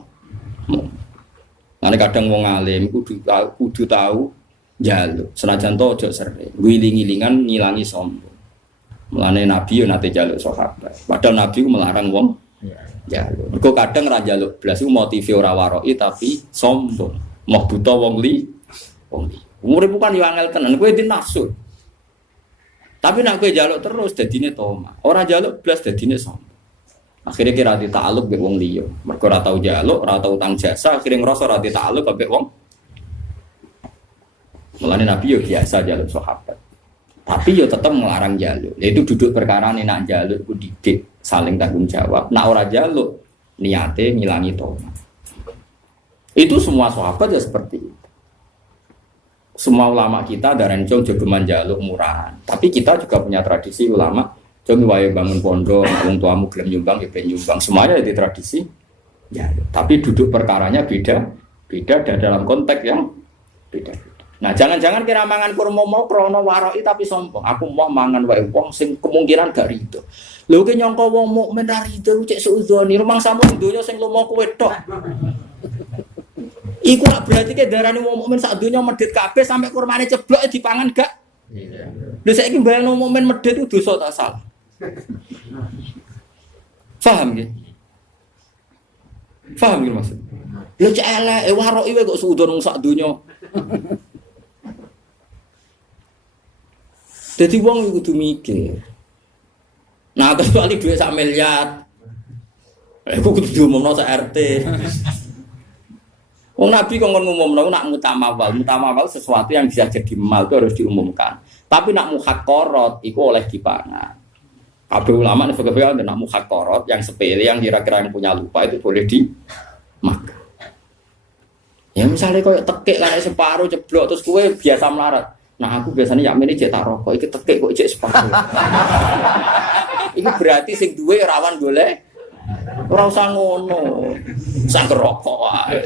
Ngene kadang wong alim kudu tahu njaluk. Senajan to aja sering. Wiling-wilingan ngilangi sombong. Mulane Nabi yo nate njaluk sahabat. Padahal Nabi ku melarang wong njaluk. Mergo kadang ra njaluk blas iku motive ora waroi tapi sombong. Mau buta wong li. Umure bukan yo angel tenan, kowe di nafsu. Tapi nek kowe njaluk terus dadine toma. Ora njaluk blas dadine sombong. Akhire kira ditakluk mbek wong liya. Mergo ora tau njaluk, ora tau utang jasa, akhire ngrasa ora ditakluk mbek wong. Mulane Nabi yo biasa njaluk sahabat. Tapi yo tetep nglarang njaluk. Itu duduk perkara nek njaluk ku didik, saling tanggung jawab. Nek ora njaluk niate ngilangi toma. Itu semua sahabat ya seperti itu. Semua ulama kita dari Jong jogeman jaluk murahan. Tapi kita juga punya tradisi ulama Jong wae bangun pondok, wong tuamu gelem nyumbang ya ben nyumbang. Semuanya di tradisi ya. Tapi duduk perkaranya beda dan dalam konteks yang beda. Nah, jangan-jangan kira mangan kurma mau krana waroi tapi sombong. Aku mau mangan wae wong sing kemungkinan gak rido. Lho ki nyangka wong mukmin ra rido cek suudzoni, rumang samu donya sing lumo kowe tok. Iku berarti ke darane wong mukmin sak donya medhit kabeh sampai kurmane ceblok dipangan gak? Iya. Lha saiki bayangno mukmin medhit itu dosa tak salah. Paham nggih? Paham nggih maksud? Lha cek elek waroki wae kok suudon sak donya. Dadi wong kudu mikir. Nah, kecuali duit sak miliar. Aku kudu diumumno sak RT. Wong Nabi kok ngumumno nak mutamawal sesuatu yang bisa jadi mal itu harus diumumkan. Tapi nak muhaqarat iku oleh dipangan. Kabeh ulama nek fikih nak muhaqarat yang sepele yang kira-kira yang punya lupa itu boleh dimakan. Ya misalnya koyo tekik kan separuh jeblok terus kowe biasa melarat. Nah aku biasanya yakmene cek tak rokok iki tekik kok cek separuh. Iku berarti sing duwe rawan golek. Ora usah ngono. Sak rokok wae.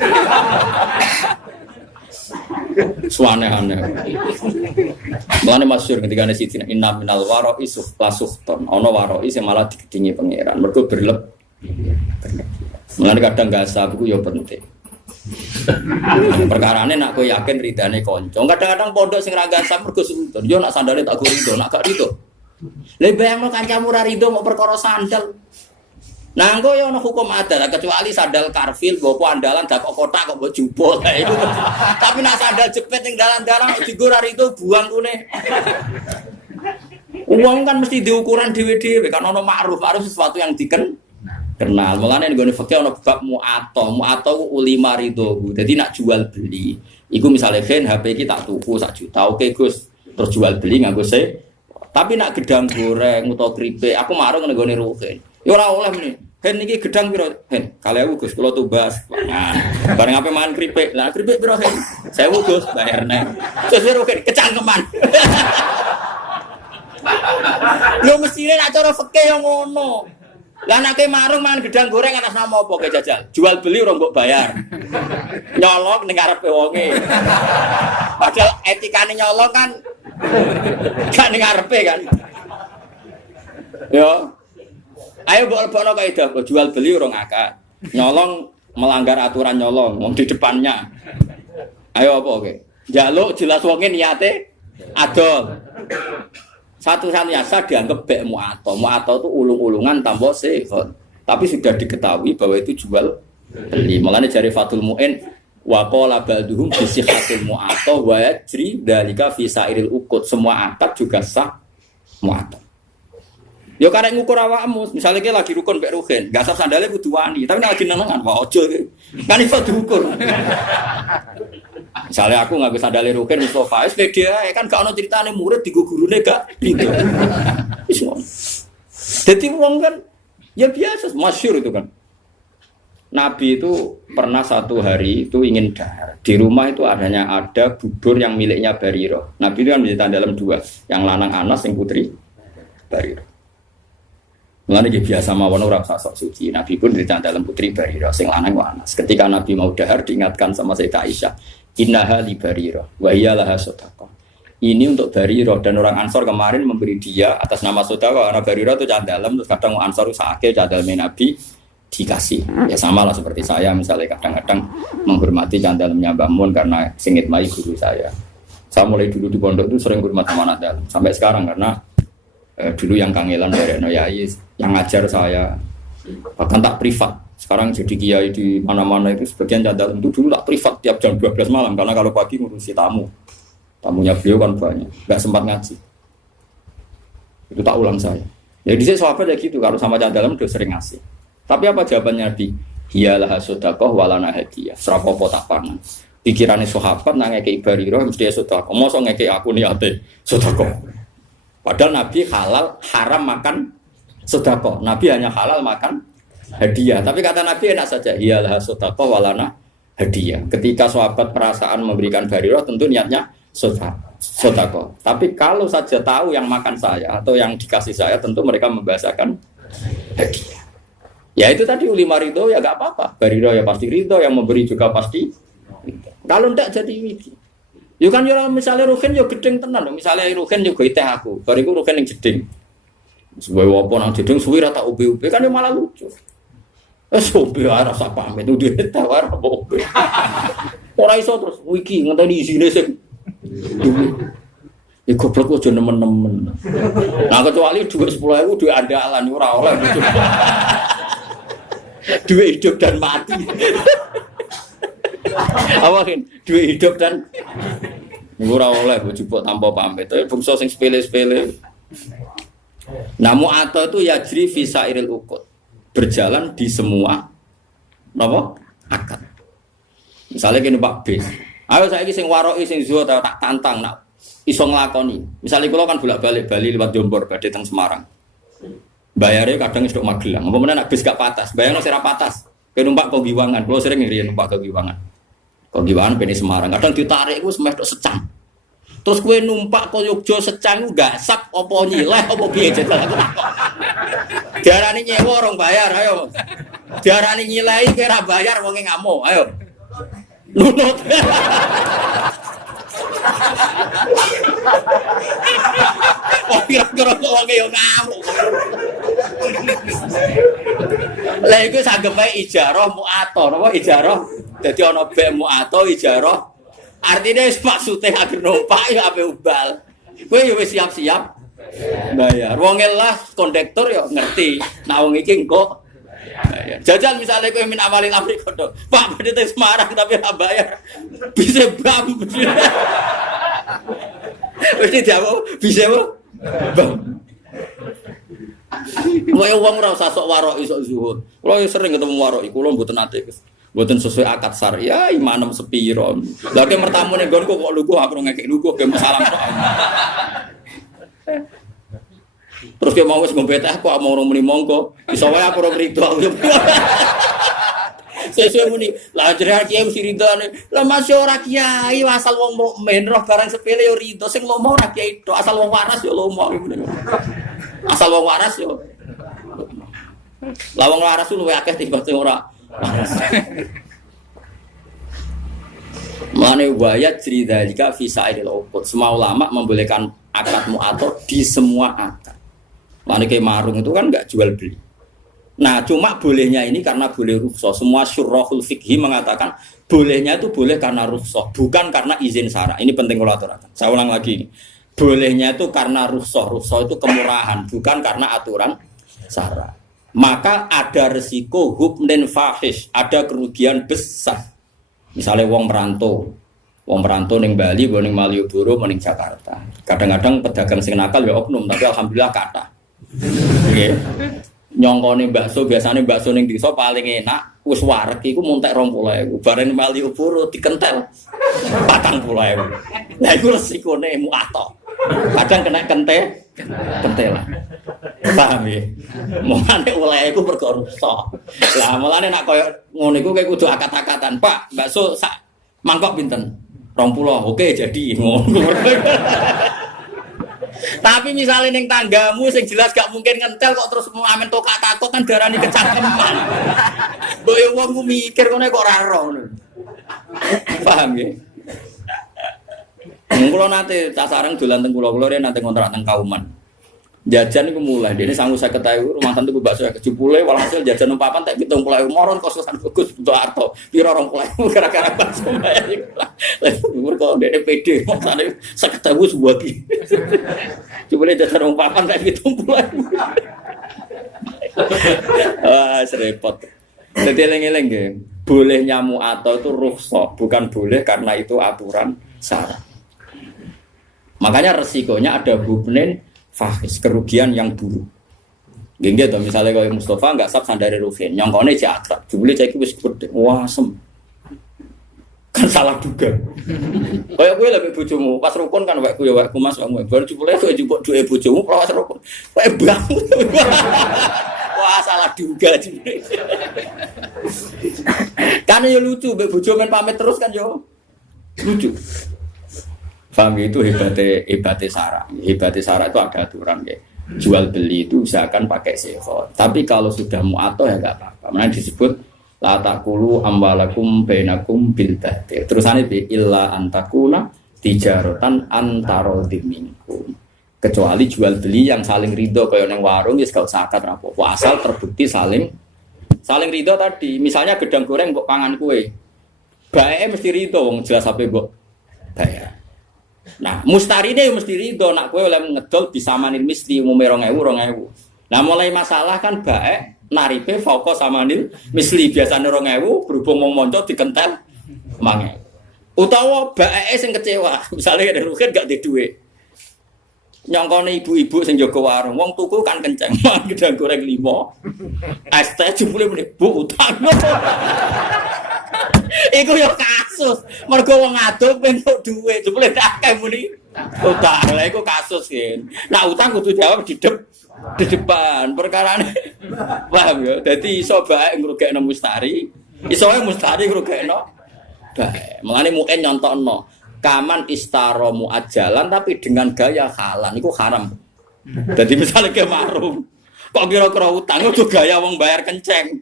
Suane-ane. Mulane masyhur ketika ana sidina inna minal wara'i suhtan. Ana wara'i sing malah digedingi pangeran. Mergo berleb. Mulane kadang gasa iku ya penting. Perkarane nak kowe yakin ridane kanca. Kadang-kadang pondok sing ra gasap mergo suntur. Yo nak sandale tak go rido, nak gak rido. Lah bayangno kancamu ra rido mau perkara sandal. Nah, engko ya ana hukum adat kecuali sandal karfil gopo andalan dak kotak kok mbok jupuk kae itu. Tapi nek sandal jepit ning dalan-dalan digo itu buang kune. Uang kan mesti diukuran dhewe-dhewe kan ana ma'ruf sesuatu yang kenal. Mulane nggone fikih ana bab mu'ato uli marido. Dadi nak jual beli iku misale gen HP iki tak tuku 1 juta. Oke Gus, terus jual beli nganggo tapi nak gedang goreng utawa keripik aku marung nggone rugen. Ya ora oleh meni. Hen iki gedang piro? Hen, 2000 Gus, kula tumbas. Nah, bareng ape mangan keripik. Lah keripik piro, Hen? 1000 Gus, bayarne. Terus rugen kecangkeman. Lho mestine nak cara fikih yo ngono. Lah nek marung mangan gedang goreng atas nama apa ke jajal? Jual beli ora mbok bayar. Nyolong ning ngarepe wonge. Padahal etikane nyolong kan gak ning ngarepe kan. Yo. Ayo mbok lebokno kaidah jual beli ora ngakak. Nyolong melanggar aturan nyolong wong di depannya. Ayo apa oke? Njaluk jelas wonge niate adol. Satu-satunya sah dianggap bek mu'ato. Mu'ato itu ulung-ulungan tanpa sehat. Tapi sudah diketahui bahwa itu jual beli. Makanya jari Fathul Mu'in wa qala ba'duhum bi sihhatil mu'ato wa yajri dzalika fi sa'iril uqud. Semua akad juga sah mu'ato. Ya karek ngukur awakmu, misalnya kita lagi rukun mbek rugen, gak sah sandale kudu wani, tapi nek lagi nenengan wae aja iki. Kan iso diukur. Misalnya aku nganggo sandale rugen Mustofa, wis pede ae kan gak ono critane murid digo gurune gak gitu. Wis ngono. Dadi wong kan ya biasa, masyhur itu kan. Nabi itu pernah satu hari itu ingin dahar. Di rumah itu ada bubur yang miliknya Bariro. Nabi itu kan menceritakan dalam 2, yang lanang Anas, yang putri Bariro. Mulane iki biasa mawon ora usah sok suci. Nabi pun cerita dalam putri Bariro sing lanang Anas. Ketika Nabi mau dahar diingatkan sama Sayyidah Aisyah, "Innaha li Bariro wa hiya laha shadaqah." Ini untuk Bariro dan orang Ansor kemarin memberi dia atas nama sedekah karena Bariro itu cah dalam terus kadang Ansor sakake cah dalam Nabi dikasih. Ya sama lah seperti saya misalnya kadang-kadang menghormati cah dalamnya Mbah Mun karena singit mai guru saya. Saya mulai dulu di pondok itu sering hormat sama anak dalam sampai sekarang karena dulu yang kangelan dari Noyai yang ngajar saya bahkan tak privat sekarang jadi kiai di mana-mana itu sebagian cadal itu dulu tak privat tiap jam 12 malam karena kalau pagi ngurusi tamunya beliau kan banyak nggak sempat ngaji itu tak ulang saya ya di sini sahabat ya gitu kalau sama cadal udah sering ngasih tapi apa jawabannya di hiyalah sedekah walana hadiah serapopo tak pangan pikirannya sahabat nang ngekei Bariro mesti sedekah mosok ngekei aku niate sedekah. Padahal Nabi halal haram makan sedekah. Nabi hanya halal makan hadiah. Tapi kata Nabi enak saja. Iyalah sedekah walana hadiah. Ketika sahabat perasaan memberikan Bariro tentu niatnya sedekah. Tapi kalau saja tahu yang makan saya atau yang dikasih saya tentu mereka membahasakan hadiah. Ya itu tadi ulima ridho ya gak apa-apa. Bariro ya pasti ridho, yang memberi juga pasti ridho. Kalau enggak jadi widi. Yo kan yo misalnya rugen yo gedeng tenan, misalnya rugen yo teh aku, bariku rugen yang jeding. Sebagai apa nang jeding suwi ra tak ubi-ubi kan yo malah lucu. Wes ubi ora rasa pamit udah tawar apa ubi. Ora iso terus wiki ngenteni isine sing. Ya goblok aja nemen-nemen. Nah kecuali duit 10.000 duit andalan ora oleh. Duit hidup dan mati. Awakin duit hidup dan ora oleh bojupuk tanpa pamit. Tapi bangsa sing sepele-sepele. Namu atau itu yajri fi sairil uqud. Berjalan di semua napa? Akad. Misalnya kene Pak Bis. Ayo saiki sing waroki sing zuhud tak tantang nak iso nglakoni. Misalnya kula kan bolak-balik Bali lewat Jombor badhe teng Semarang. Bayare kadang wis tok Magelang. Apa meneh nak bis gak patas. Bayangno sira patas. Kowe numpak ke Giwangan. Kula sering ngriyen numpak ke Giwangan. Kok Giwangan pene Semarang. Kadang ditarik ku semeh tok secang. Terus kowe numpak ke Yogya secang ku gak sak apa nyileh apa piye jajal aku takok. Diarani nyewa orang bayar ayo. Diarani nyilehi kira bayar wong ngamuk. Ayo. Nunut. Oh kira-kira wong yo ngamuk. Lah iku sagep wae ijarah mu'athah, napa ijarah? Dadi ana bek mu'athah ijarah. Artine wis maksude agar numpak ya ape ubal. Kowe ya wis siap-siap bayar. Wong elas kondektur ya ngerti. Nah wong iki engko Jajal misalnya kowe min amalin amri kodo. Pak badhe teng Semarang tapi ora bayar. Bisa bam. Wis dijawab bisa bam. Kaya wong ora usah sok waroki sok zuhud. Kula sering ketemu waroki, kula mboten ate. Mboten sesuai akad syariah, imanem sepiro. Lah ke mertamu ning nggonku kok lugu aku ngekek lugu ke salam tok. Terus ke mau wis ngombe teh kok mau muni monggo. Iso wae aku ora rido. Sesuai muni, lah jenengan kiai mesti ridane. Lah masih ora kiai asal wong mukmin roh barang sepele yo rido, sing lomo ora kiai tok, asal wong waras yo lomo. Asal wong waras yo. Lah wong waras luwih akeh timbang sing ora waras. Mane wayat cerita jika fisaidil uqud. Semua ulama membolehkan akad mu'athah di semua akad. Mane kayak marung itu kan enggak jual beli. Nah, cuma bolehnya ini karena boleh rukhsah. Semua syurahul fikhi mengatakan bolehnya itu boleh karena rukhsah, bukan karena izin syara. Ini penting kalau aturakan. Saya ulang lagi. Bolehnya itu karena rukhsah. Rukhsah itu kemurahan, bukan karena aturan syara. Maka ada resiko hukmin fahish, ada kerugian besar. Misalnya wong merantau ning Bali, ning Malioboro, ning Jakarta. Kadang-kadang pedagang sing nakal ya oknum, tapi alhamdulillah kathah. Nggih. Nyongkone bakso biasane bakso ning desa paling enak wis wareg iku muntek 20.000. Bareng Malioboro dikentel 40.000. Lah iku resikone mu'athah. Kadang kena kentelan. Paham ya? Mulane oleh iku perkara rusak. Lah mulane nek koyo ngono iku kowe kudu akat-akatan, Pak, bakso sak mangkok pinten? 20. Oke, jadi ngono. Tapi misalnya neng tanggamu sing jelas gak mungkin ngentel kok terus mau amen tokak takut kan darani kecangkeman. Boyo wong mikir ngono kok ora ro ngono. Paham ya? Kula nate cah sareng dolan teng kula nate ngontrak teng Kauman. Jajan iku mulai dene sanggup 50.000 rumah santu bakso jebule walhasil jajan nang papan tak 70.000 moron kos-kosan Gus untuk Arto. Piro 20.000 gara-gara bakso bayar iku. Umur kok dene PD maksane 50.000 sebuah ki. Jebule jajan nang papan tak 70.000. Wah, repot. Dadi eling-eling nggih. Boleh nyamu atau itu rukhsah, bukan boleh karena itu aturan syara. Makanya resikonya ada hukmin fahis, kerugian yang buruk. Gengge to misalnya kalau Mustafa enggak sab sandare Rufin, nyongkone jakrab. Jebule cek wis gede. Wah, sem. Kan salah duga. Kayak kowe lek bojomu, pas rukun kan wekku ya wekku Mas wekku. Baru jebule kowe njupuk duwe bojomu pas rukun. Kowe bang. Wah, salah duga jebule. Kan yo lucu, mbek bojo men pamit terus kan yo lucu. Paham itu hebatnya syara. Hebatnya syara itu ada aturan kayak jual beli itu usahakan pakai sewa. Tapi kalau sudah mu'athah ya enggak apa-apa. Mana disebut la taqulu amwalakum bainakum bil batil. Terusane bi illa antakuna tijaratan antarodim minkum. Kecuali jual beli yang saling ridho kaya ning warung ya gak usah akad rapopo. Asal terbukti saling ridho tadi. Misalnya gedang goreng mbok pangan kue. Bae mesti ridho wong jelas ape mbok bayar. Nah, mustarine mesti ridho nak kowe oleh ngedol bisa manil misli umume 2.000. Nah, mulai masalah kan bae naripe fauqa samanil misli biasane 2.000 berhubung wong monco dikentel 5.000. Utawa bae sing kecewa, misale ada rugen gak di dhuwit. Nyongkone ibu-ibu sing jaga warung, wong tuku kan kenceng, gedang goreng 5. ST jebule muni, Bu utang. Iku yo kasus. Mergo wong aduk entuk dhuwit, jebule akeh muni utang. Lah iku kasus yen. Nah utang kudu jawab di depan. Perkarane paham ya. Dadi iso bae ngrugekno mustari, iso wae mustari ngrugekno bae. Mulane muen nyontokno kaman istaro muajalan tapi dengan gaya halan iku haram. Dadi misalnya ke warung kok kira-kira utang itu gaya wong bayar kenceng.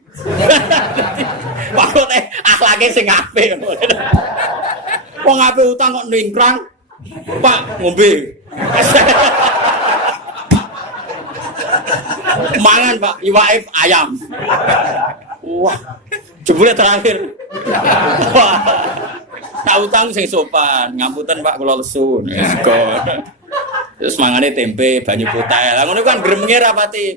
Maksudnya akhlaknya sing apik. Wong apik utang kok ningkrang. Pak, ngombe. Mangan, Pak, iwaif ayam. Wah, jebule terakhir. Wah. Tak utang sing sopan, ngapunten Pak kula lesu. Terus mangane tempe, banyu putih. Lah ngono kan gremenge rapati.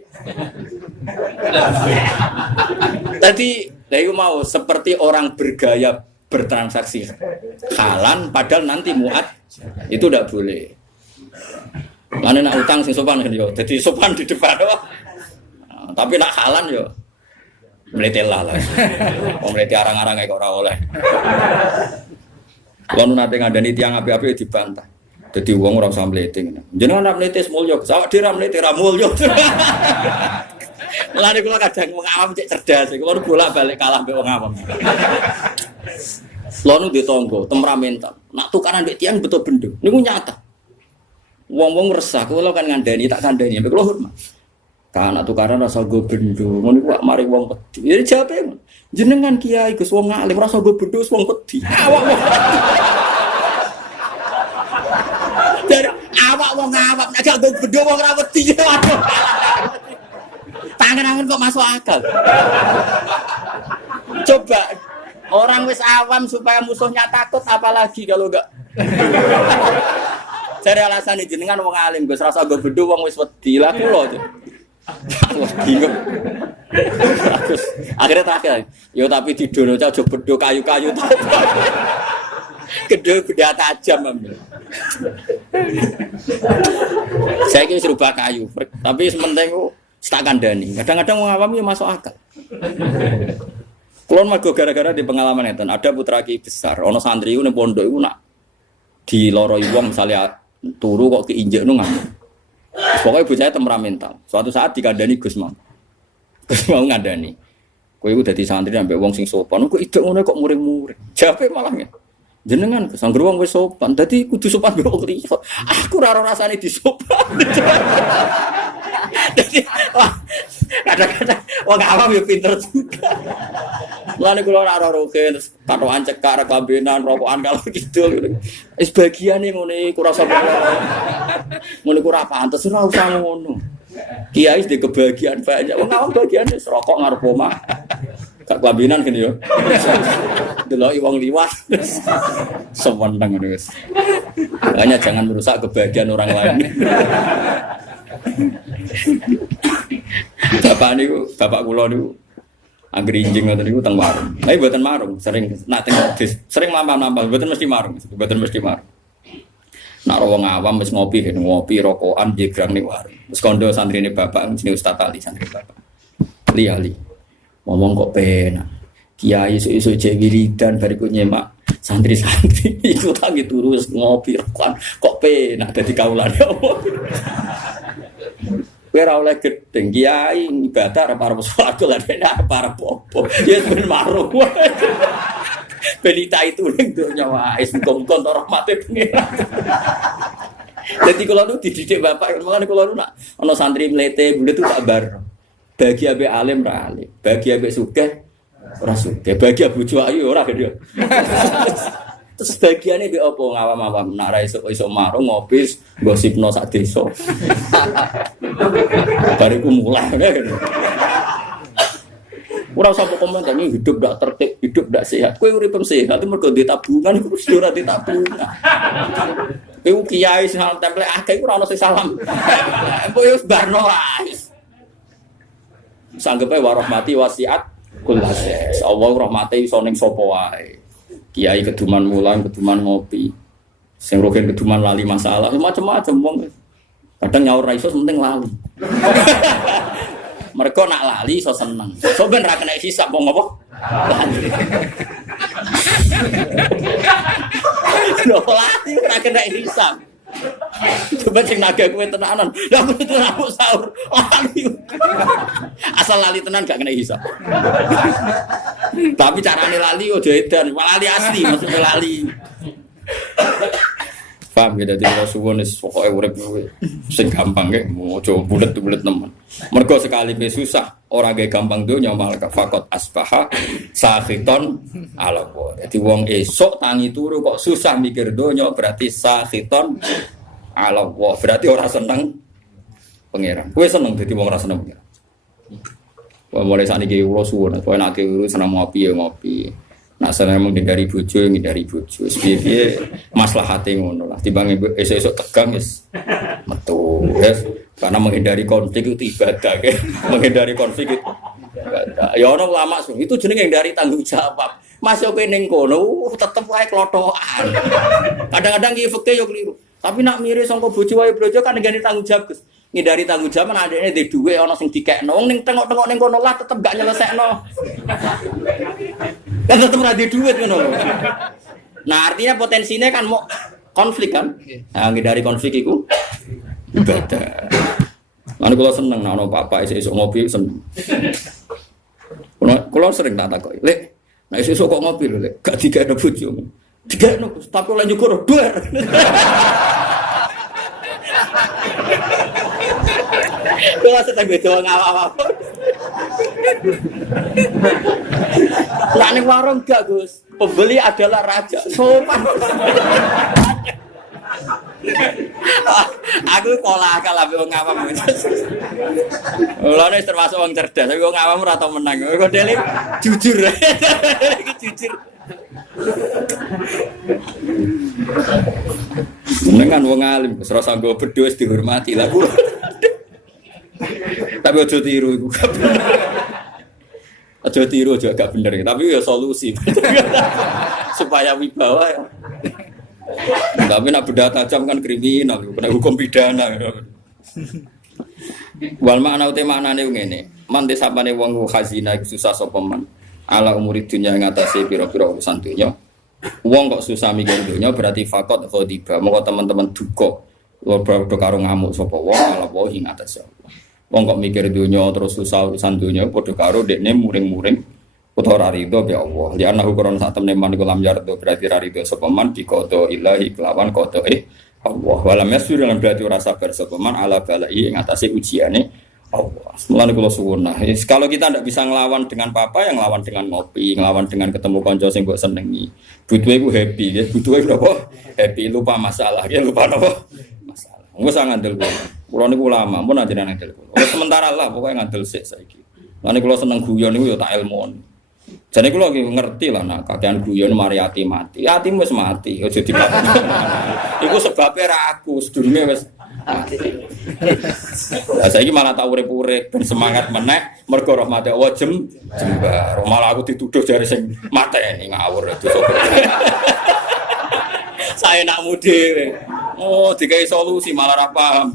Tadi saya mau seperti orang bergaya bertransaksi halan padahal nanti muat itu tidak boleh. Mana nak utang sing sopan kan yo. Jadi sopan di depan doang. Tapi nak halan yo meletelah lah. Wong melete arang-arang kok ora oleh. Kalau nate ngandani tiang api-api dibantah. Jadi wong ora usah mlete ngene. Jenengan nak mlete mulya, awak dhewe ra mlete ra mulya. Mulane kula kadang wong awam cek cerdas, kula bolak-balik kalah mbek wong awam. Kula nu ditonggo temperamental. Nak tukaran mbek tiang betul bendo. Niku nyata. Wong-wong resah kula kan ngandani tak kandhani mbek kula hormat. Kan nak tukaran rasa go bendo. Ngono ku mari wong wedi. Ya jawabe jenengan kiai Gus wong alim rasa go bendo wong wedi. Awak dari awak wong awak nek gak go bendo wong ra wedi. Tangan-tangan kok masuk akal. Coba orang wis awam supaya musuhnya takut apalagi kalau enggak. Cari alasan jenengan wong alim Gus rasa go bedho wong wis wedi lah kula aja. Wah bingung. Terus akhirnya terakhir, yo tapi didono aja bedho kayu-kayu ta. Gedhe benda tajam ambil. Saya kira serubah kayu, tapi sementing tak kandhani. Kadang-kadang wong awam ya masuk akal. Kulon mergo gara-gara di pengalaman itu ada putra ki besar, ono santri iku ning pondok iku nak diloroi wong misalnya turu kok keinjek nu ngene. Pokoke bocah temperamental. Suatu saat dikandani Gus Mang. Gus mau ngandani. Kowe iku dadi santri ambek wong sing sopan, kok idek ngono kok muring-muring. Jape malahnya. Jenengan sangger wong wis sopan, dadi kudu sopan mbek wong liya. Aku ora rasane disopan. Jadi, kadang-kadang wong awam ya pinter juga. Mulane kula ora roke terus katokan cekak kambenan rokokan kalau gitu. Wis bagiane ngene iku rasa ngono iku ora pantes ora usah ngono. Kiai di kebahagiaan banyak. Wong awam bagian wis rokok ngarep omah. Gak kambenan gini yo. Deloki wong liwat. Sewenang ngono wis. Makanya jangan merusak kebahagiaan orang lain. Bapak kula niku anggere injing ngoten niku teng warung. Tapi mboten marung, sering nak teng sering mampir-mampir, mboten mesti marung, mboten mesti marung. Nak wong awam wis ngopi rokokan jegrang ning warung. Terus kondo santrine bapak jenenge Ustaz Ali santri bapak. Li ngomong kok penak. Kiai isu-isu cek wiridan bariku nyemak santri-santri iku tangi turu ngopi rokokan kok penak dadi kaulane apa. Ora oleh gedeng kiai ibadah arep swarga lan nek arep apa ya ben marung belita itu ning donya wae sing-sing rahmate pengiran. Dadi kula nu dididik bapak mangane kula nu nak ana santri mlete bulet tak bar bagi abe alim ra alim bagi abe sugih ora sugih bagi bojo ayu ora gede. Terus bagiannya di apa ngawam-awam nak ra iso marung ngopi gosipno sak desa. Bariku mulai kan. Ora usah komentar ini hidup ndak tertib, hidup ndak sehat. Kowe urip sehat itu mergo duwe tabungan iku wis ora ditabungan. Kowe kiai sing template akeh iku ora ono sing salam. Mbok yo barno wae. Sanggepe warahmati wasiat kullases. Allah rahmate iso ning sapa wae. Kiai keduman mulang, keduman ngopi. Sing rogen keduman lali masalah, macam-macam wong. Kadang nyaur ra iso penting lali. Mereka nak lali iso seneng. So ben ra kena hisab wong apa? Lali. Lali ra kena hisab. Coba sing naga kowe tenanan. Lah aku itu rambut sahur. Lali. Asal lali tenan gak kena hisab. Tapi carane lali ojo edan, lali asli maksudnya lali. Paham ya, jadi kalau suwon is pokoknya urip sing gampang ya, ojo bulet teman. Mergo sekali susah orang gak gampang dunya malah fakot asbaha sakhiton ala wa. Jadi wong esok tangi turu kok susah mikir dunya berarti sakhiton ala wa. Berarti orang seneng pangeran. Kowe seneng dadi wong ora seneng pangeran. Mulai saat ini kula suwun, pokoke nek seneng ngopi ya ngopi. Nak seneng menghindari bojo, piye maslahate ngono lah. Timbang esuk-esuk tegang wis metu. Karena menghindari konflik itu ibadah, kan? Menghindari konflik itu ibadah. Ya orang ulama itu jenenge dari tanggung jawab. Masuk ke ning kono tetep wae klotokan. Kadang-kadang ki fikih yo keliru. Tapi nak mirip sangka bojo wae brojo kan ngene tanggung jawab, Gus. Ngindari tanggung jawab nek adekne ndek dhuwit ana sing dikekno ning tengok-tengok ning kono lah tetep gak nyelesekno. Kan tetep ora ndek dhuwit ngono lho. Nah, artinya potensinya kan mau konflik kan? Nah, ngindari konflik iku ibadah. Lan kula seneng nek ana bapak esuk ngopi seneng. Kula sering tak takoki, "Lek, nek esuk kok ngopi lho, Lek, gak dikekno bojo." Dikekno, tapi lan nyukur duar. Kula sedang beda ngawak-awak. Lah ning warung gak, Gus. Pembeli adalah raja. Sopan. Aku pola akal ambek wong awam. Lha nek termasuk wong cerdas, tapi wong awam ora tau menang. Kok dele jujur. Iki jujur. Menengan wong alim, wis rasa nggo bedho wis dihormati lah. Tapi aja tiru iku. Aja tiru aja gak bener, tapi ya solusi. Supaya wibawa ya. Tapi nak benda tajam kan kriminal, kena hukum pidana. Wal makna uti maknane ngene. Man desapane wong khazina iku susah sapa man. Ala umuri dunya ngatasi pira-pira urusan dunya. Wong kok susah mikir dunya berarti fakot khodiba. Moko teman-teman duka. Lho padha karo ngamuk sapa wong ala wae ing atase Allah. Wong kok mikir dunya terus susah urusan dunya padha karo dekne muring-muring utawa rido bi Allah. Li anahu Qur'an sak temne man kulam yardo berarti rido sapa man bi qada ilahi kelawan qadae Allah. Walam yasir lan berarti ora sabar sapa man ala balai ing atase ujiane Allah. Mulane kula suwun nah, kalau kita ndak bisa nglawan dengan papa yang nglawan dengan ngopi, nglawan dengan ketemu kanca sing mbok senengi. Butuhe ku happy, ya. Butuhe napa? Happy, lupa masalah, ya lupa napa? Masalah. Wis ngandel kula. Kula niku ulama, mun anjenengan ngandel kula. Sementara lah pokoke ngandel sik saiki. Lan kula seneng guyon niku ya tak ilmuon. Jane kula ngerti lah nak kakean guyon mari ati mati. Atimu wis mati, aja dipakoni. Iku sebabe ra aku, sedurunge wis mati. Lah saiki malah tak urip-urip ben semangat meneh mergo rahmate Allah jembar. Malah aku dituduh jare sing mateni ngawur itu. Saya nakmu dhewe. Oh, dikai solusi malah ra paham.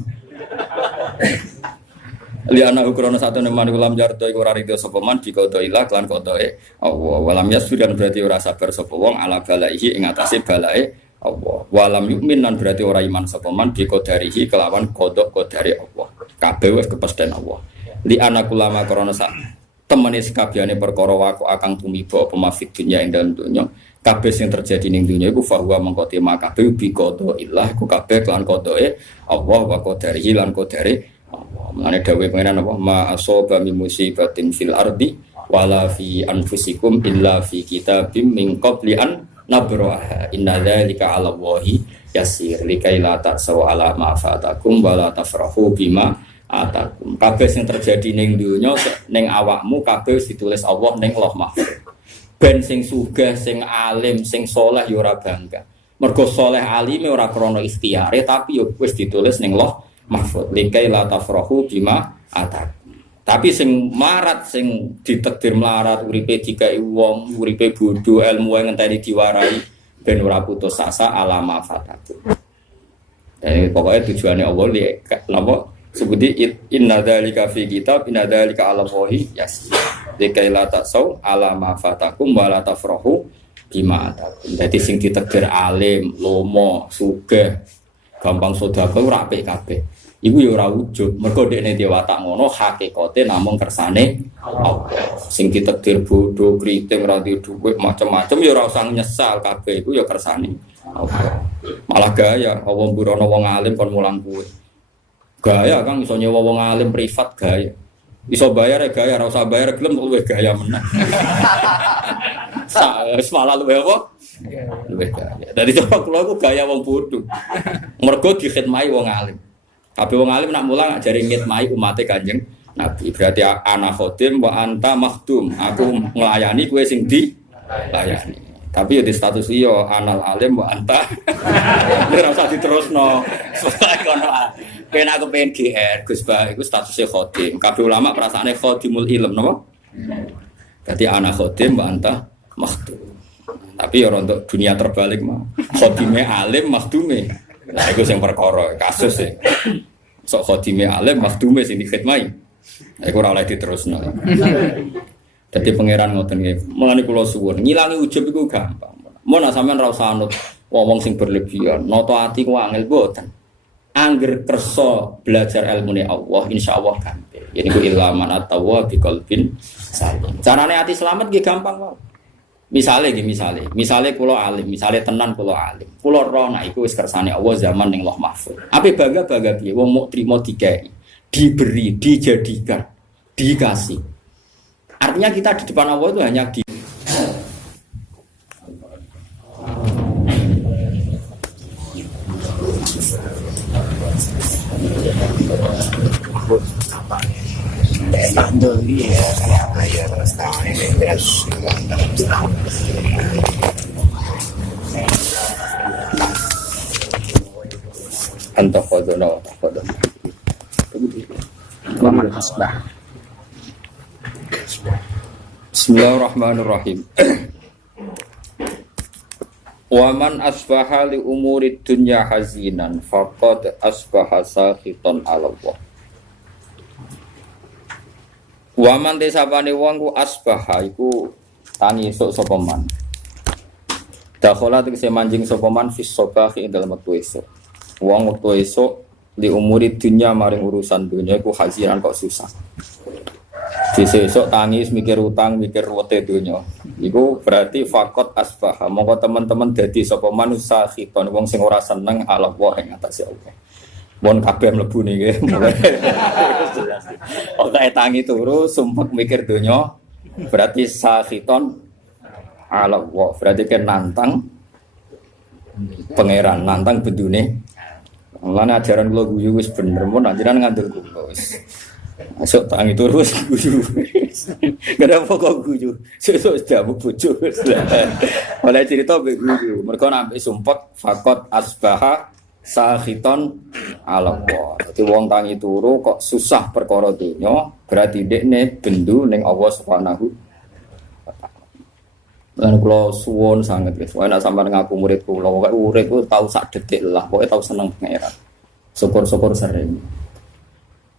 Liana ukuran satu neman ulam jardo iku ora rido sapa man dikodo ilah lan kodoe Allah walam yasfidan berarti ora sabar sapa wong ala balaihi ing atase balae Allah walam yukmin lan berarti ora iman sapa man dikodarihi kelawan kodok kodare Allah kabeh wis kepesten Allah liana kulama krana sak temene sakabehane perkara waku akang tumiba apa mafid dunya ing dalem dunya kabeh sing terjadi ning dunya iku fahuwa mengkoti kabeh bi kodo ilah ku kabeh lan kodoe Allah wa kodarihi lan kodare mengenai dawai pengenan apa ma asoba min musibatin fil ardi wala fi anfusikum illa fi kitabim min qabli an nabraha inna dzalika 'ala Allahi yasir likai la ta'saw 'ala ma fatakum wala tafrahu bima atakum kabeh sing terjadi ning donya ning awakmu kabeh ditulis Allah ning Lauh Mahfuz ben sing sugih sing alim sing saleh ya ora bangga mergo saleh alime ora krana ikhtiyare tapi ya wis ditulis ning Lauh Mahfud likai la tafrahu bima atak. Tapi sing marat sing ditakdir melarat uripe dikai wong, uripe bodho, ilmu ngenteni diwarai ben ora putus asa alama fataku. Dan pokoknya tujuannya Allah li napa sebuti inna dzalika fi kitab inna dzalika 'ala Allahi yasir. Likai la tasau alama fatakum wa la tafrahu bima atak. Dadi sing ditakdir alim, lomo, sugih gampang sedekah ora apik kabeh. Iku ya ora wujud, mergo dekne dhewe watak ngono hakikate namung kersane Allah. Sing ditakdir bodho, kriting, ora duwe dhuwit, macam-macam ya ora usah nyesal kabeh iku ya kersane Allah. Malah gaya Allah mburono wong alim kon mulang kuwe. Gaya Kang iso nyewa wong alim privat gaya. Iso bayar ya gaya, ora usah bayar gelem luwih gaya meneh. Malah luwih apa? Luwih gaya. Dari coba kula iku gaya wong bodho. Mergo dikhidmati wong alim. Kabeh wong alim nak mulang jare ngitmai umate Kanjeng Nabi. Berarti ana khotim wa anta makhdum. Aku nglayani kowe sing dilayani. Tapi ya di status iya anal alim wa anta. Ora usah diterusno. Soale kono Kena aku pengen GR Gus Bah iku statusnya khodim. Kabeh ulama perasaane khodimul ilm napa? Dadi anak khodim mbak antah makhdum. Tapi ya untuk dunia terbalik mah. Khodime alim makhdume. Nah iku sing perkara kasus e. Sok khodime alim makhdume sing dikhidmati. Iku ora oleh diterusno. Dadi pangeran ngoten nggih. Mulane kula suwun, ngilangi ujub iku gampang. Mun sampean ra usah anut wong sing berlebihan, nata ati ku angel boten. Angger kersa belajar ilmune Allah, insyaallah gampang. Yen iku ilman atawa bi qalbin salim. Carane ati selamat nggih gampang wae. Misale kula alim, misale tenan kula alim. Kula roh nek iku wis kersane Allah zaman ning Lauh Mahfuz. Ape bangga-bangga piye wong muk trimo dikai, diberi, dijadikan, dikasih. Artinya kita di depan Allah itu hanya di Antah khodono, antah khodono. Bismillahirrahmanirrahim. Waman asbaha li umuri dunya hazinan faqad asbaha sakhitan 'ala Allah. Waman desapane wong ku asbaha iku tangi esuk sapa man. Dakhala tegese manjing sapa man fis sabahi ing dalem wektu esuk. Wong wektu esuk li umuri dunya maring urusan dunya iku hazinan kok susah. Sesuk tangis mikir utang, mikir ruwete donya. Iku berarti faqat asbaha. Monggo teman-teman dadi sapa manusa khiton wong sing ora seneng Allah wa ing atase Allah. Mon kabeh mlebu niki. Oke tangi turu sumpek mikir donya berarti sakhiton Allah wa. Berarti kan nantang pangeran, nantang bendune. Lan ajaran kula guyu wis bener mun anjeran ngandel kula wis. Masuk tangi terus guyu. Kenapa kok guyu? Sesuk jamu bojo. Oleh cerita mbek guyu. Mergo nampi sumpek fakot asbaha sakhiton ala Allah. Dadi wong tangi turu kok susah perkara donya, berarti dekne bendu ning Allah Subhanahu wa taala. Lan kula suwun sanget guys. Wae nek sampeyan ngaku murid kula, pokoke urip ku tau sak detik lah, pokoke tau seneng pangeran. Syukur-syukur sering.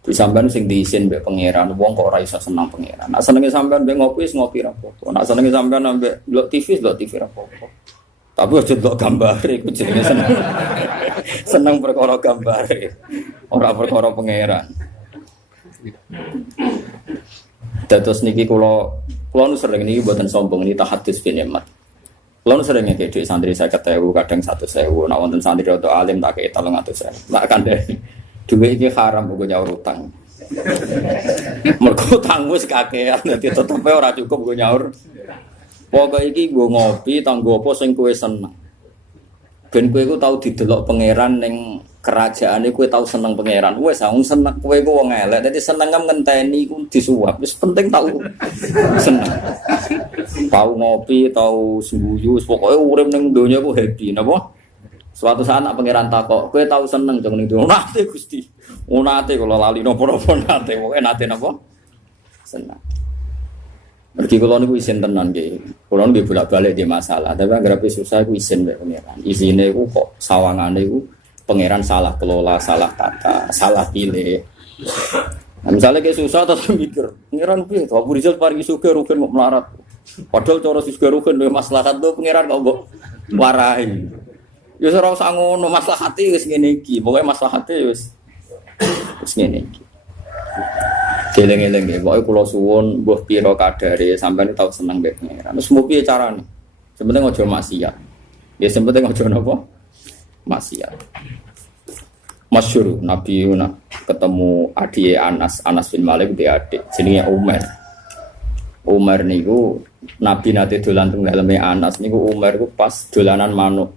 Di sampean sing diisin mbek pangeran, wong kok ora iso seneng pangeran. Nek senenge sampean mbek ngopi wis ngopi ra apa-apa. Nek senenge sampean mbek ndelok TV ra apa-apa. Tapi aja ndelok gambare iku jenenge seneng. Seneng perkara gambare, ora perkara pangeran. Dados niki kula nu sering niki mboten sombong niki tahadus bin nikmat. Kula nu sering ngekek dhuwit santri 50.000, kadang 100.000. Nek wonten santri rada alim tak kei 300.000. Nek kandhani duwe iki haram kok nyaur utang. Mergo utang wis kakean dadi tetepe ora cukup kok nyaur. Pokoke iki nggo ngopi tanggo apa sing kowe seneng. Ben kowe iku tau didelok pangeran ning kerajaane kowe tau seneng pangeran. Wis wong seneng kowe iku wong elek dadi senengem ngenteni iku disuap. Wis penting tau seneng. Tau ngopi, tau sembuyu, pokoke urip ning donya ku happy napa? Suatu saat nak pangeran takok, kowe tau seneng jeng ning donya. Nate Gusti. Nate kula lali napa-napa nate, pokoke nate napa? Seneng. Mergi kula niku isin tenan nggih. Kula nggih bolak-balik di masalah, tapi anggere susah iku isin mbek pangeran. Isine iku kok sawangane iku pangeran salah kelola, salah tata, salah pilih. Nah, misalnya kayak susah terus mikir, pangeran piye to? Abu Rizal paringi sugih rugen kok melarat. Padahal cara sugih rugen maslahat to pangeran kok mbok warahi. Ya ora usah ngono, maslahate wis ngene iki. Pokoke maslahate wis ngene iki. Geleng-geleng nggih, pokoke kula suwun mbuh pira kadare sampeyan tau seneng mbek pangeran. Wis mung piye carane? Sebenarnya aja maksiat. Ya sebenarnya aja napa? Maksiat. Masyhur Nabi ketemu adik Anas bin Malik dia adik jenenge Umar. Umar niku Nabi nate dolan teng daleme Anas niku Umar niku pas dolanan manuk.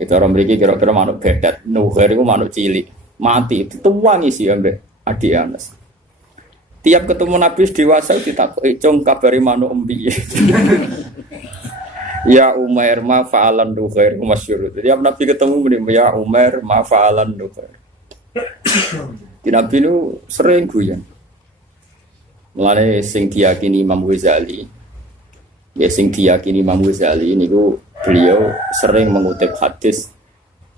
Itu orang mriki kira-kira manuk bedet. Nuher iku manuk cilik. Mati dituwangi sih ambek adik Anas. Tiap ketemu Nabi dewasa ditakoki, "Cung kabari manuk empiye?" Ya Umar ma fa'alan nuher masyhur. Tiap Nabi ketemu muni ya Umar ma fa'alan nuher. Di Nabi itu sering guyon. Mulane sing diyakini Imam Ghazali, ya sing diyakini Imam Ghazali niku beliau sering mengutip hadis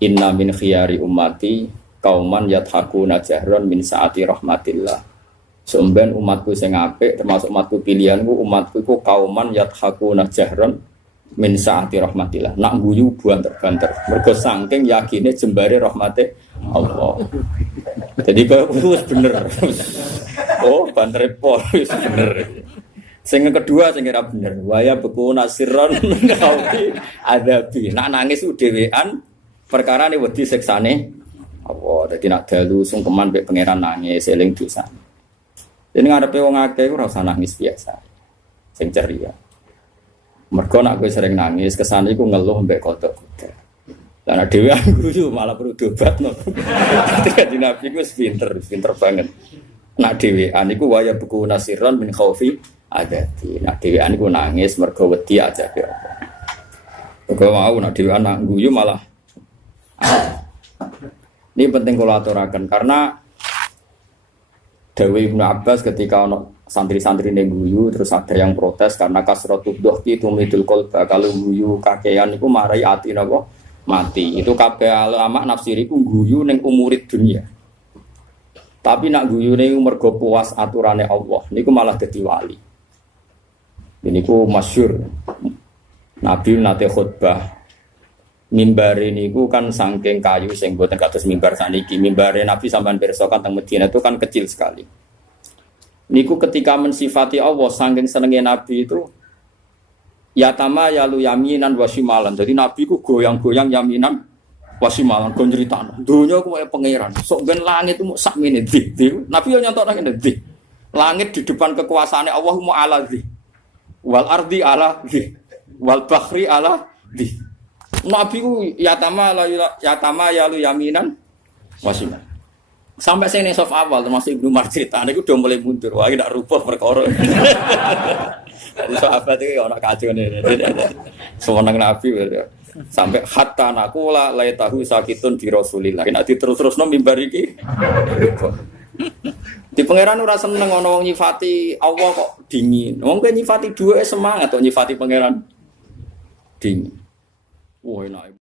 inna min khiyari ummati kauman yathakuna jahron min saati rahmatillah. Sumben umatku sing apik termasuk umatku pilihanku umatku iku kauman yathakuna jahron min saati rahmatillah. Nak guyu banter-banter mergo saking yakine jembare rahmate Allah. Jadi kok wis bener. Oh, banter pol wis bener. Sing kedua sing ora bener. Waya beku nasirron kauti adabi. Nak nangis dhewean perkara ne wedi siksane Allah. Dadi nak dalu sungkeman mek pangeran nangis eling dosa. Dene ngarepe wong akeh ora usah nangis biasa. Sing ceria. Mergo nak kowe sering nangis kesane iku ngeluh mbek kodok. Lah nek dhewe guyu malah perlu diobatno. Dadi Nabi ku pinter banget. Nak dhewean iku waya buku nasiron min khaufi adati. Nak dhewean iku nangis mergo wedi aja ke apa. Mergo mau nak dhewean nak guyu malah. Ini penting kula aturaken karena Dawe Ibnu Abbas ketika ono santri-santri ning guyu terus ada yang protes karena kasratu dhahki tumidul qalba. Kalau guyu kakean iku marai ati napa mati. Itu kabeh ulama nafsir iku guyu ning umurid dunia. Tapi nak guyu ning mergo puas aturane Allah niku malah dadi wali. Niku masyhur. Nabi nate khutbah mimbare niku kan saking kayu sing boten kados mimbar saniki. Mimbare Nabi sampean pirsa kan teng Madinah itu kan kecil sekali. Niku ketika mensifati Allah saking senenge Nabi itu yatama yalu yaminan wasimalan. Jadi Nabi ku goyang-goyang yaminan wasimalan go nyritano. Donya ku kaya pangeran. Sok ben langit ku sak menit di. Nabi yo nyontok nang ndi. Langit di depan kekuasaane Allah mu ala di. Wal ardi ala di. Wal bahri ala di. Nabi ku yatama yalu yaminan wasimalan. Sampai saya soft awal termasuk Ibnu Umar cerita niku udah mulai mundur. Wah, tidak rubah perkara. Sahabat itu orang kacau nih. Semenang Nabi sampai hatta nakula laitahu sakitun di Rasulillah. Nanti terus no mimbar iki. Di pangeran ora seneng ana wong nyifati Allah kok dingin. Wong kowe nyifati duwe semangat kok nyifati pangeran dingin. Wah, enak.